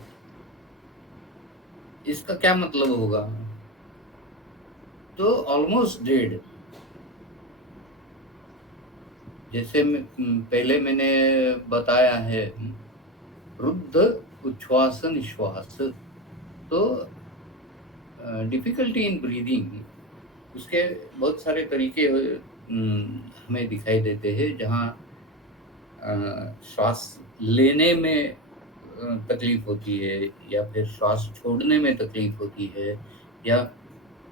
इसका क्या मतलब होगा? तो ऑलमोस्ट डेड। जैसे पहले मैंने बताया है, रुद्ध उच्छ्वास निश्वास, तो डिफिकल्टी इन ब्रीदिंग, उसके बहुत सारे तरीके हमें दिखाई देते हैं, जहाँ श्वास लेने में तकलीफ होती है, या फिर श्वास छोड़ने में तकलीफ होती है, या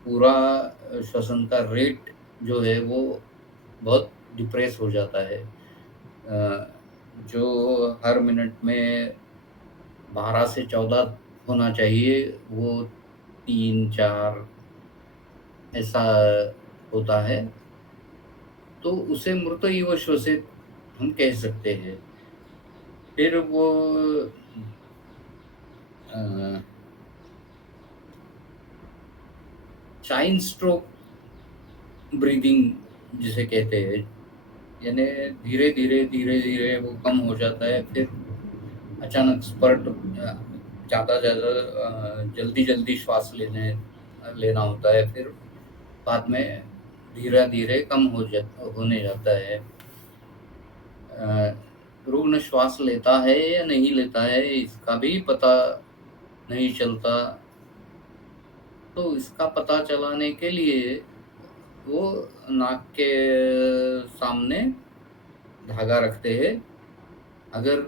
पूरा श्वसन का रेट जो है वो बहुत डिप्रेस हो जाता है। जो हर मिनट में 12 से 14 होना चाहिए, वो 3-4 ऐसा होता है, तो उसे मृत इव श्वसित हम कह सकते हैं। फिर वो चाइन स्ट्रोक ब्रीदिंग जिसे कहते हैं, यानी धीरे धीरे वो कम हो जाता है, फिर अचानक स्पर्ट ज़्यादा जल्दी श्वास लेना होता है, फिर बाद में धीरे धीरे कम होने जाता है। रुग्ण श्वास लेता है या नहीं लेता है इसका भी पता नहीं चलता, तो इसका पता चलाने के लिए वो नाक के सामने धागा रखते हैं। अगर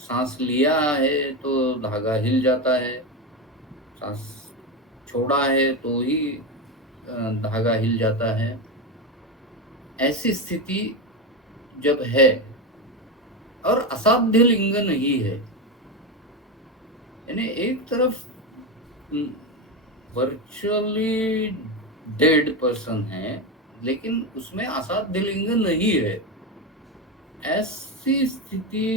सांस लिया है तो धागा हिल जाता है, सांस छोड़ा है तो ही धागा हिल जाता है। ऐसी स्थिति जब है और असाध्य लिंग नहीं है, यानी एक तरफ वर्चुअली डेड पर्सन है, लेकिन उसमें असाध्य लिंग नहीं है। ऐसी स्थिति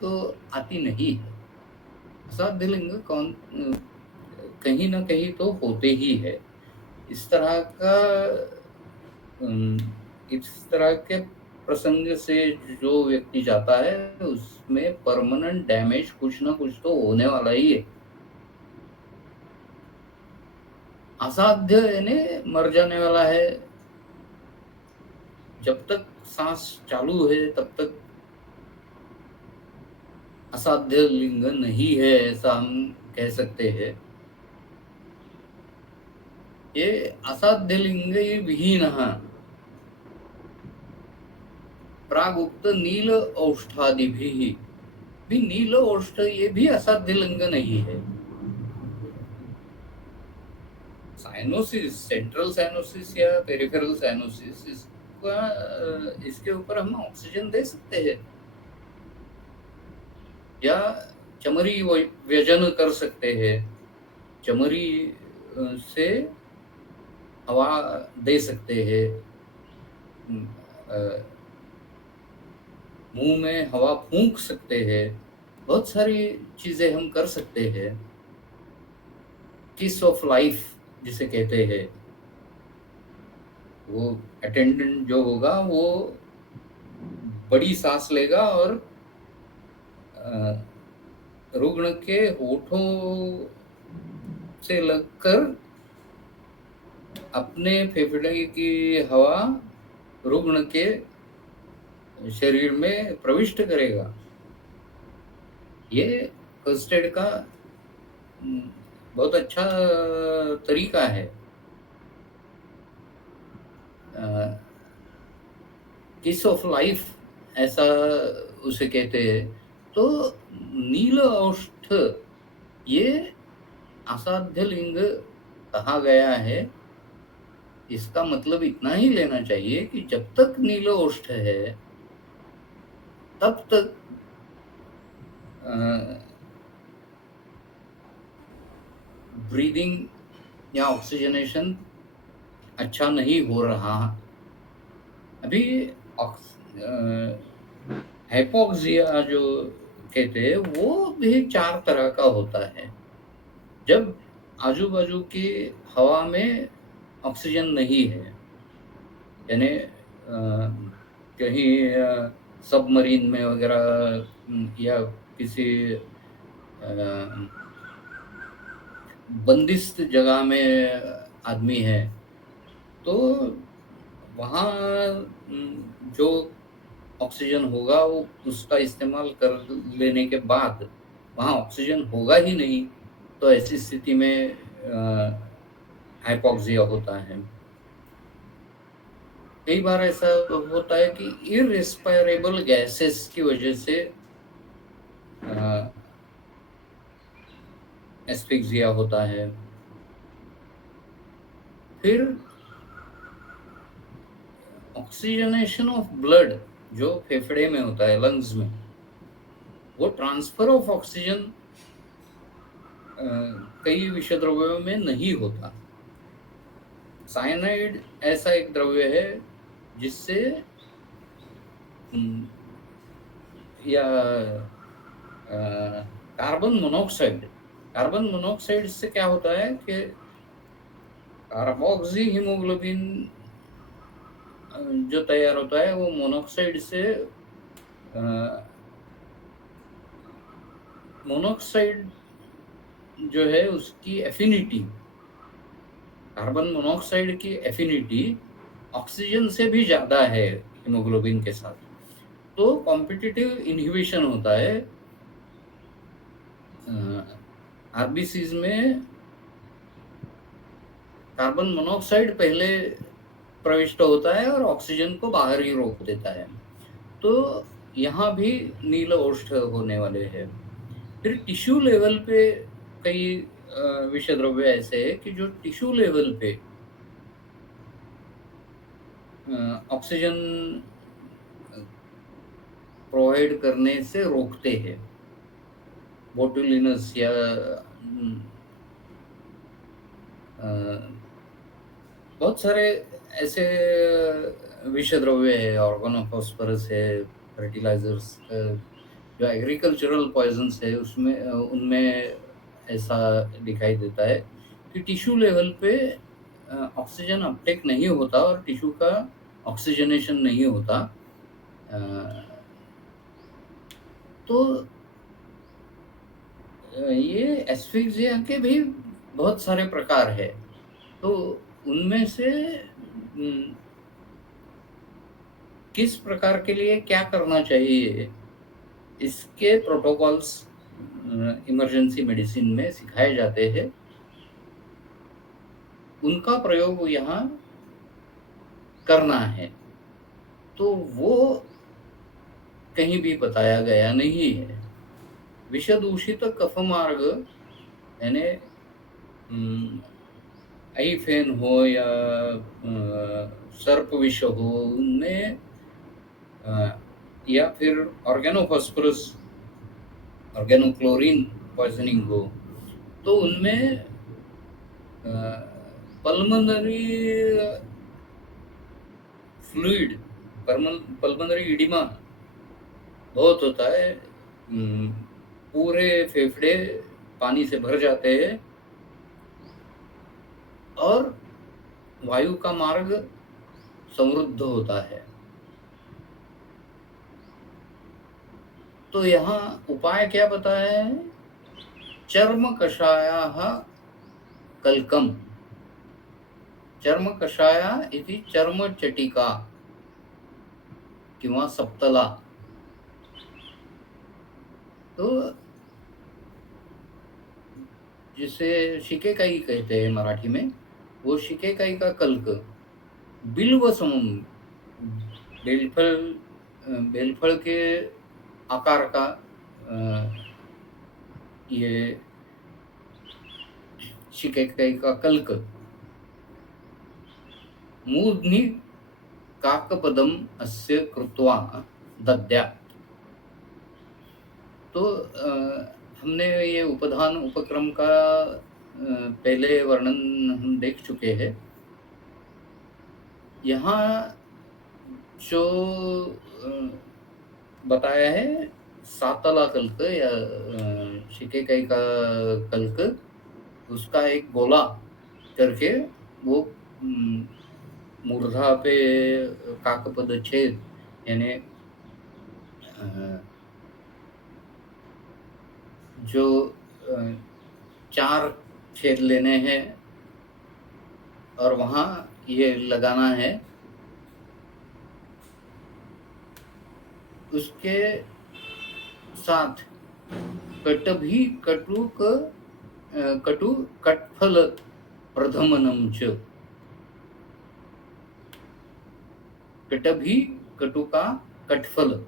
तो आती नहीं है। असाध्य लिंग कहीं ना कहीं तो होते ही है। इस तरह का इस तरह के प्रसंग से जो व्यक्ति जाता है उसमें परमानेंट डैमेज कुछ ना कुछ तो होने वाला ही है। असाध्य यानी मर जाने वाला है। जब तक सांस चालू है तब तक असाध्य लिंग नहीं है, ऐसा हम कह सकते हैं। ये असाध्य लिंग विहीन प्रागुक्त नील औष्ठादि भी नील औष्ठ ये भी असाध्य लिंग नहीं है। साइनोसिस, सेंट्रल साइनोसिस या पेरिफेरल साइनोसिस, इसके ऊपर हम ऑक्सीजन दे सकते हैं या चमरी व्यजन कर सकते हैं। चमरी से हवा दे सकते हैं। मुंह में हवा फूंक सकते हैं। बहुत सारी चीजें हम कर सकते हैं। किस ऑफ लाइफ जिसे कहते हैं, वो अटेंडेंट जो होगा वो बड़ी सांस लेगा और रुग्ण के होठों से लगकर अपने फेफड़े की हवा रुग्ण के शरीर में प्रविष्ट करेगा। ये फर्स्ट एड का बहुत अच्छा तरीका है। किस ऑफ लाइफ ऐसा उसे कहते हैं। तो नील औष्ठ ये असाध्य लिंग कहा गया है। इसका मतलब इतना ही लेना चाहिए कि जब तक नील औष्ठ है तब तक ब्रीदिंग या ऑक्सीजनेशन अच्छा नहीं हो रहा। अभी हाइपोक्सिया जो कहते हैं वो भी 4 तरह का होता है। जब आजू बाजू की हवा में ऑक्सीजन नहीं है, यानी कहीं सबमरीन में वगैरह या किसी बंदिस्त जगह में आदमी है, तो वहाँ जो ऑक्सीजन होगा वो उसका इस्तेमाल कर लेने के बाद वहाँ ऑक्सीजन होगा ही नहीं। तो ऐसी स्थिति में हाइपोक्सिया होता है। कई बार ऐसा होता है कि इररेस्पिरेबल गैसेस की वजह से एस्फिक्सिया होता है। फिर ऑक्सीजनेशन ऑफ ब्लड जो फेफड़े में होता है, लंग्स में, वो ट्रांसफर ऑफ ऑक्सीजन कई विषय द्रव्यों में नहीं होता। साइनाइड ऐसा एक द्रव्य है जिससे या कार्बन मोनोऑक्साइड से क्या होता है कि कार्बोक्सी हीमोग्लोबिन जो तैयार होता है वो मोनोऑक्साइड से मोनोऑक्साइड जो है उसकी एफिनिटी, कार्बन मोनोऑक्साइड की एफिनिटी ऑक्सीजन से भी ज़्यादा है हीमोग्लोबिन के साथ। तो कॉम्पिटिटिव इनहिबिशन होता है आरबीसीज में। कार्बन मोनोऑक्साइड पहले प्रविष्ट होता है और ऑक्सीजन को बाहर ही रोक देता है। तो यहाँ भी नील औष्ठ होने वाले हैं। फिर टिश्यू लेवल पे कई विषय द्रव्य ऐसे हैं कि जो टिश्यू लेवल पे ऑक्सीजन प्रोवाइड करने से रोकते हैं। बोटुलिनस या बहुत सारे ऐसे विषय द्रव्य है, ऑर्गेनोफॉस्फोरस है, फर्टिलाइजर्स, जो एग्रीकल्चरल पॉइजन्स है उसमें उनमें ऐसा दिखाई देता है कि टिश्यू लेवल पे ऑक्सीजन अपटेक नहीं होता और टिश्यू का ऑक्सीजनेशन नहीं होता। अ, तो ये एस्फिक्सिया के भी बहुत सारे प्रकार है। तो उनमें से किस प्रकार के लिए क्या करना चाहिए, इसके प्रोटोकॉल्स इमरजेंसी मेडिसिन में सिखाए जाते हैं। उनका प्रयोग यहाँ करना है, तो वो कहीं भी बताया गया नहीं है। विषदूषित कफ मार्ग यानी आईफेन हो या सर्प विष हो, उनमें या फिर ऑर्गेनोफॉस्फोरस, ऑर्गेनोक्लोरीन पॉइजनिंग हो, तो उनमें पल्मोनरी फ्लूइड, पल्मोनरी इडिमा बहुत होता है। पूरे फेफड़े पानी से भर जाते हैं और वायु का मार्ग समृद्ध होता है। तो यहाँ उपाय क्या बताया है? चर्म कषायाः कल्कम, चर्म कषाया इति चर्मचटिका किंवा सप्तला। तो जिसे शिकेकाई कहते हैं मराठी में, वो शिकेकाई का कल्क बिल्व समूह, बेलफल के आकार का ये शिकेकाई का कल्क मूर्ध्नि काकपदम अस्य कृत्वा दद्यात्। तो हमने ये उपधान उपक्रम का पहले वर्णन हम देख चुके हैं। यहाँ जो बताया है सातला कल्क या शिकेकाई का कल्क, उसका एक गोला करके वो मूर्धा पे काकपद छेद यानी जो 4 छेद लेने हैं और वहाँ ये लगाना है। उसके साथ कटु कटफल प्रथमनम च, कटभी कटु का कटफल,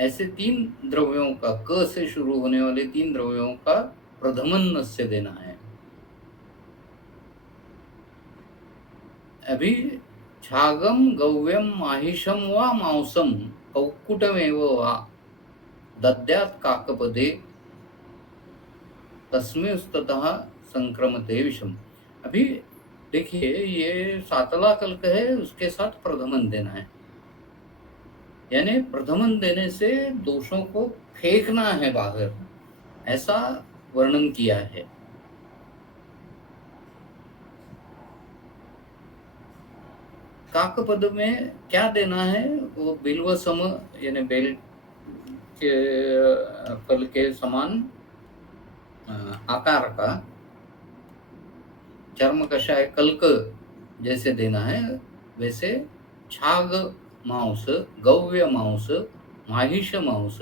ऐसे 3 द्रव्यों का, क से शुरू होने वाले 3 द्रव्यों का प्रथमन नस्य देना है। अभी छागम गव्यम माहिषम वा मांसम कौक्कुटमेव वा दद्यात् काकपदे तस्मिंस्ततः संक्रमते विषम। अभी देखिए ये सातला कल्क है, उसके साथ प्रथमन देना है, यानी प्रथमन देने से दोषों को फेंकना है बाहर, ऐसा वर्णन किया है। काकपद में क्या देना है? वो बिल्व सम यानी बेल के फल के समान आकार का चर्म कषाय कल्क जैसे देना है, वैसे छाग मांस, गव्य मांस, माहिष मांस,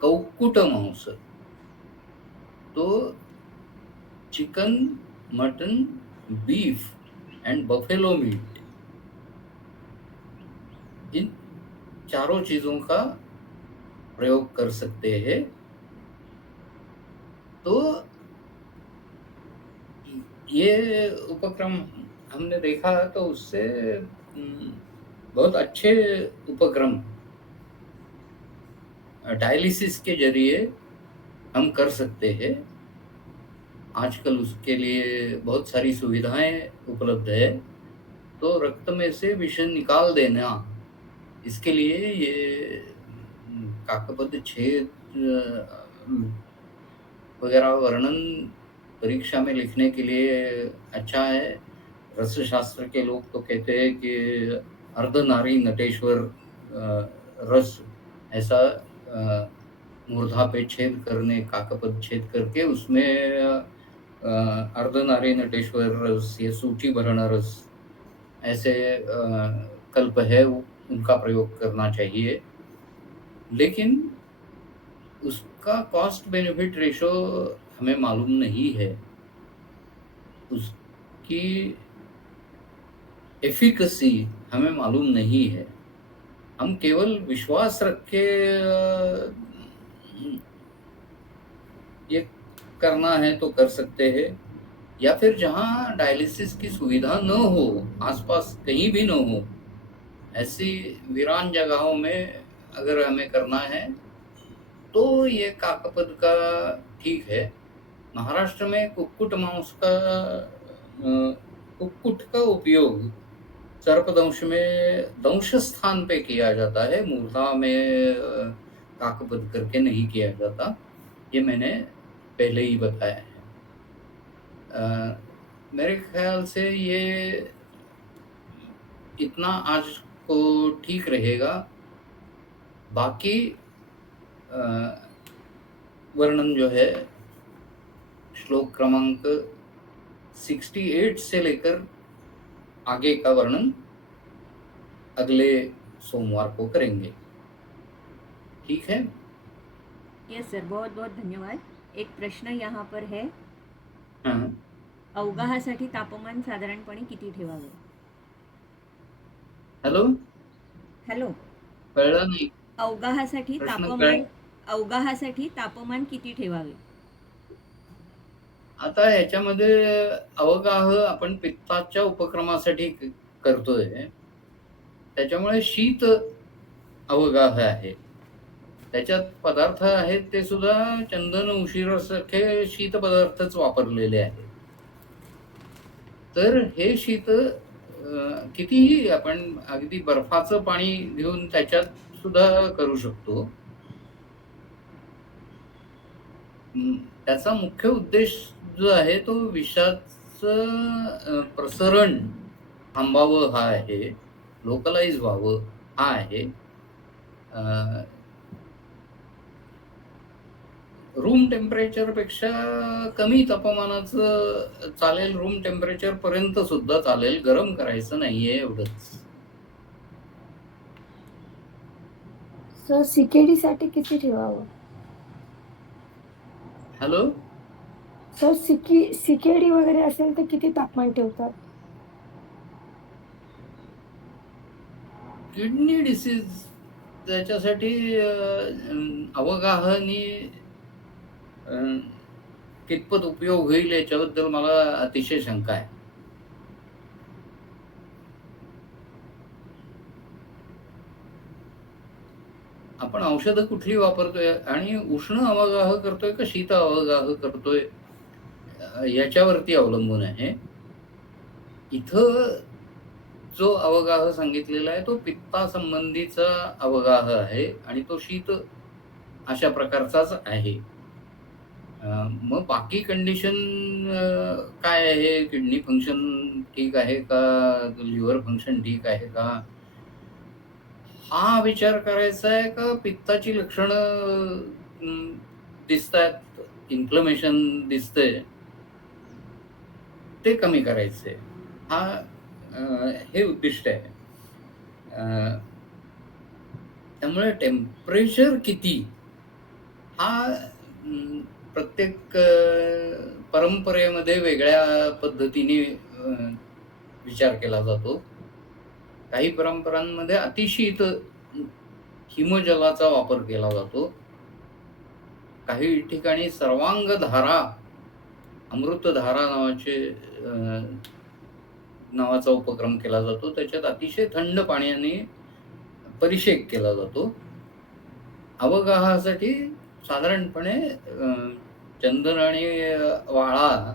कौक्कुट मांस, तो chicken, mutton, beef and buffalo meat, इन चारों चीजों का प्रयोग कर सकते हैं। तो ये उपक्रम हमने देखा तो उससे बहुत अच्छे उपक्रम डायलिसिस के जरिए हम कर सकते हैं। आजकल उसके लिए बहुत सारी सुविधाएं उपलब्ध है। तो रक्त में से विष निकाल देना, इसके लिए ये काकपद छेद वगैरह वर्णन परीक्षा में लिखने के लिए अच्छा है। रसशास्त्र के लोग तो कहते हैं कि अर्धनारी नटेश्वर रस, ऐसा मूर्धा पे छेद करने, काकपद छेद करके उसमें अर्धनारी नटेश्वर रस या सूची भरण रस, ऐसे कल्प है, उनका प्रयोग करना चाहिए। लेकिन उसका कॉस्ट बेनिफिट रेशो हमें मालूम नहीं है, उसकी एफिकेसी हमें मालूम नहीं है। हम केवल विश्वास रख के ये करना है तो कर सकते हैं, या फिर जहाँ डायलिसिस की सुविधा न हो, आसपास कहीं भी न हो, ऐसी वीरान जगहों में अगर हमें करना है तो ये काकपद का ठीक है। महाराष्ट्र में कुक्कुट मांस का कुक्कुट का उपयोग सर्पदंश में दंश स्थान पे किया जाता है, मूर्धा में काकपद करके नहीं किया जाता। ये मैंने पहले ही बताया है। मेरे ख्याल से ये इतना आज को ठीक रहेगा। बाकी वर्णन जो है श्लोक क्रमांक 68 से लेकर आगे का वर्णन अगले सोमवार को करेंगे। ठीक है? यस सर, बहुत बहुत धन्यवाद. एक प्रश्न यहाँ पर है. हां. अवगाहासाठी तापमान साधारणपणे किती ठेवावे? हॅलो? हॅलो. कळलं नाही. अवगाहासाठी प्रश्न तापमान अवगाहासाठी तापमान किती ठेवावे? आता ह्याच्यामध्ये अवगाह आपण पित्ताच्या उपक्रमासाठी करतोय. त्याच्यामुळे शीत अवगाह आहे. त्याच्यात पदार्थ आहेत ते सुद्धा चंदन, उशिरासारखे शीत पदार्थच वापरलेले आहेत. तर हे शीत कितीही आपण अगदी बर्फाचं पाणी घेऊन त्याच्यात सुद्धा करू शकतो. त्याचा मुख्य उद्देश जो आहे तो विषाचं प्रसरण थांबावं हा आहे, लोकलाइज व्हावं हा आहे. रूम टेम्परेचरपेक्षा कमी तापमानाचं चालेल, रूम टेम्परेचरपर्यंत सुद्धा चालेल, गरम करायचं नाहीये एवढंच. सर सीकेडीसाठी किती ठेवावं? हॅलो? सर सीकेडी वगैरे असेल तर किती तापमान ठेवतात? किडनी डिसीज त्याच्यासाठी अवगाहनी कितपत उपयोग होईल याच्याबद्दल मला अतिशय शंका आहे. आपण औषधं कुठली वापरतोय आणि उष्ण अवगाह करतोय का शीत अवगाह करतोय, याच्यावरती अवलंबून आहे. इथं जो अवगाह सांगितलेला आहे तो पित्तासंबंधीचा अवगाह आहे आणि तो शीत अशा प्रकारचाच आहे. मग बाकी कंडिशन काय आहे? किडनी फंक्शन ठीक आहे का? लिव्हर फंक्शन ठीक आहे का? हा विचार करायचा आहे का पित्ताची लक्षणं दिसतायत, इन्फ्लमेशन दिसतंय, ते कमी करायचंय. हे उद्दिष्ट आहे. त्यामुळे टेम्परेचर किती हा प्रत्येक परंपरेमध्ये वेगळ्या पद्धतीने विचार केला जातो. काही परंपरांमध्ये अतिशीत हिमजलाचा वापर केला जातो. काही ठिकाणी सर्वांगधारा, अमृतधारा नावाचा उपक्रम केला जातो. त्याच्यात अतिशय थंड पाण्याने परिषेक केला जातो अवगाहासाठी साधारणपणे चंदन आणि वाळा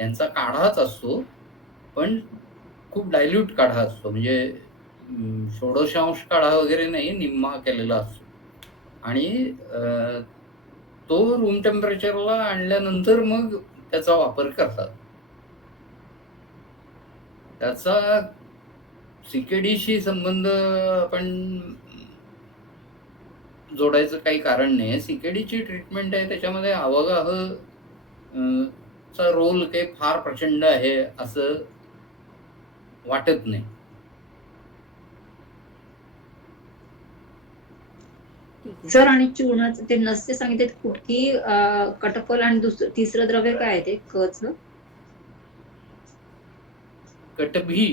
यांचा काढाच असतो, पण खूप डायल्यूट काढा असतो. म्हणजे षोडशांश काढा वगैरे नाही, निम्मा केलेला असतो. आणि तो रूम टेम्परेचरला आणल्यानंतर मग त्याचा वापर करतात. त्याचा सीकेडीशी संबंध आपण जोडायचं काही कारण नाही. सीकेडीची ट्रीटमेंट आहे त्याच्यामध्ये अवगाह चा रोल काही फार प्रचंड आहे असं वाटत नाही. ठीक आहे. सर आणि चूर्णाचं ते नसते सांगितले कुटकी, कटफल आणि तिसरं द्रव्य काय आहे ते कचं? कटभी,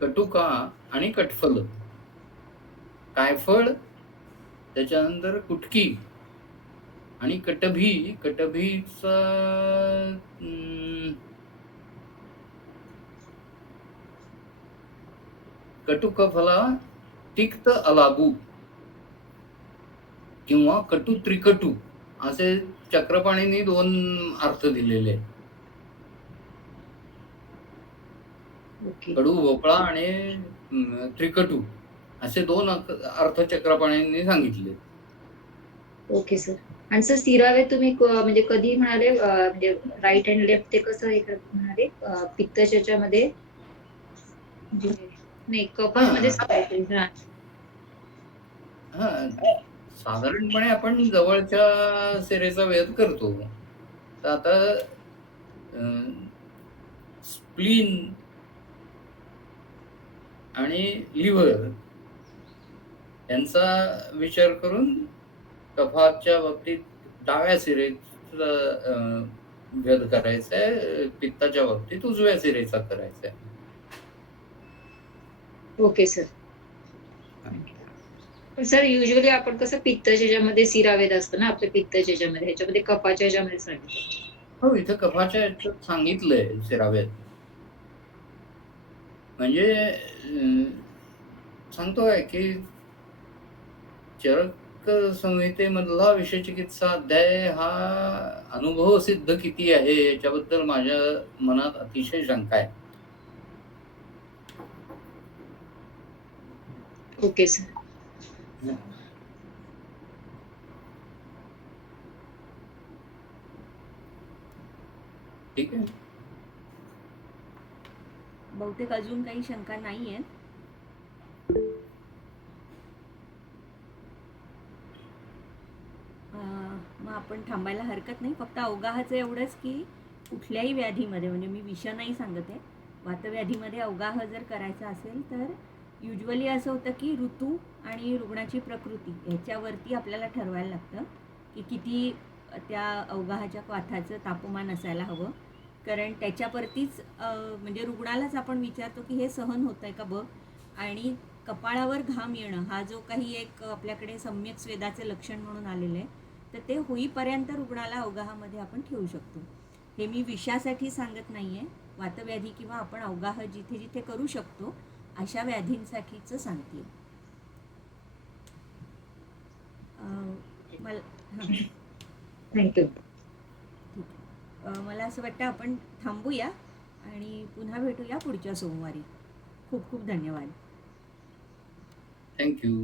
कटुका आणि कटफल. कायफळ, त्याच्यानंतर कुटकी आणि कटभी. कटभीचा कटुकफला तिक्त अलाबू किंवा कटू त्रिकटू असे चक्रपाणींनी 2 अर्थ दिलेले आहेत. ओके कडू भोपळा आणि त्रिकटू असे 2 अर्थ चक्रपाणींनी सांगितले. Okay sir. आणि सर सिरावे तुम्ही म्हणजे कधी म्हणाले, म्हणजे राईट अँड लेफ्ट ते कसं हे म्हणाले, पित्ताच्या मध्ये नाही कपामध्ये सांगायचं. हा, साधारणपणे आपण जवळच्या सिरेचा वेध करतो. तर आता स्प्लीन आणि लिव्हर यांचा विचार करून कफाच्या बाबतीत डाव्या सिरेचा वेध करायचा आहे, पित्ताच्या बाबतीत उजव्या सिरेचा करायचा आहे. Okay sir. पण सर युजली आपण कसं पित्ताच्या ह्याच्यामध्ये सिरावेद असतं ना आपल्या पित्ताच्या ह्याच्यामध्ये, ह्याच्यामध्ये कफाच्या ह्याच्यामध्ये सांगितलं. हो, इथं कफाच्या ह्याच्यात सांगितलंय सिरावेद. म्हणजे सांगतोय की चरक संहितेमधला विषयचिकित्सा अध्याय हा अनुभव सिद्ध किती आहे याच्याबद्दल माझ्या मनात अतिशय शंका आहे. Okay sir. ठीक आहे. बहुतेक अजून काही शंका नाही आहे. मग आपण थांबायला हरकत नाही. फक्त अवगाहाचं एवढंच की कुठल्याही व्याधीमध्ये, म्हणजे मी विषय नाही सांगत आहे, वातव्याधीमध्ये अवगाह जर करायचा असेल तर युजली असं होतं की ऋतू आणि रुग्णाची प्रकृती ह्याच्यावरती आपल्याला ठरवायला लागतं की किती त्या अवगाहाच्या वाथाचं तापमान असायला हवं. कारण त्याच्यावरतीच म्हणजे रुग्णालाच आपण विचारतो की हे सहन होतं आहे का बघ. आणि कपाळावर घाम येणं हा जो काही एक आपल्याकडे सम्यक स्वेदाचे लक्षण म्हणून आलेलं आहे, तर ते होईपर्यंत रुग्णाला अवगाहामध्ये आपण ठेवू शकतो. हे मी विषासाठी सांगत नाही आहे, वातव्याधी किंवा आपण अवगाह जिथे जिथे करू शकतो अशा व्याधींसाठीचं सांगते. मला थँक्यू. मला असं वाटतं आपण थांबूया आणि पुन्हा भेटूया पुढच्या सोमवारी. खूप खूप धन्यवाद. थँक्यू.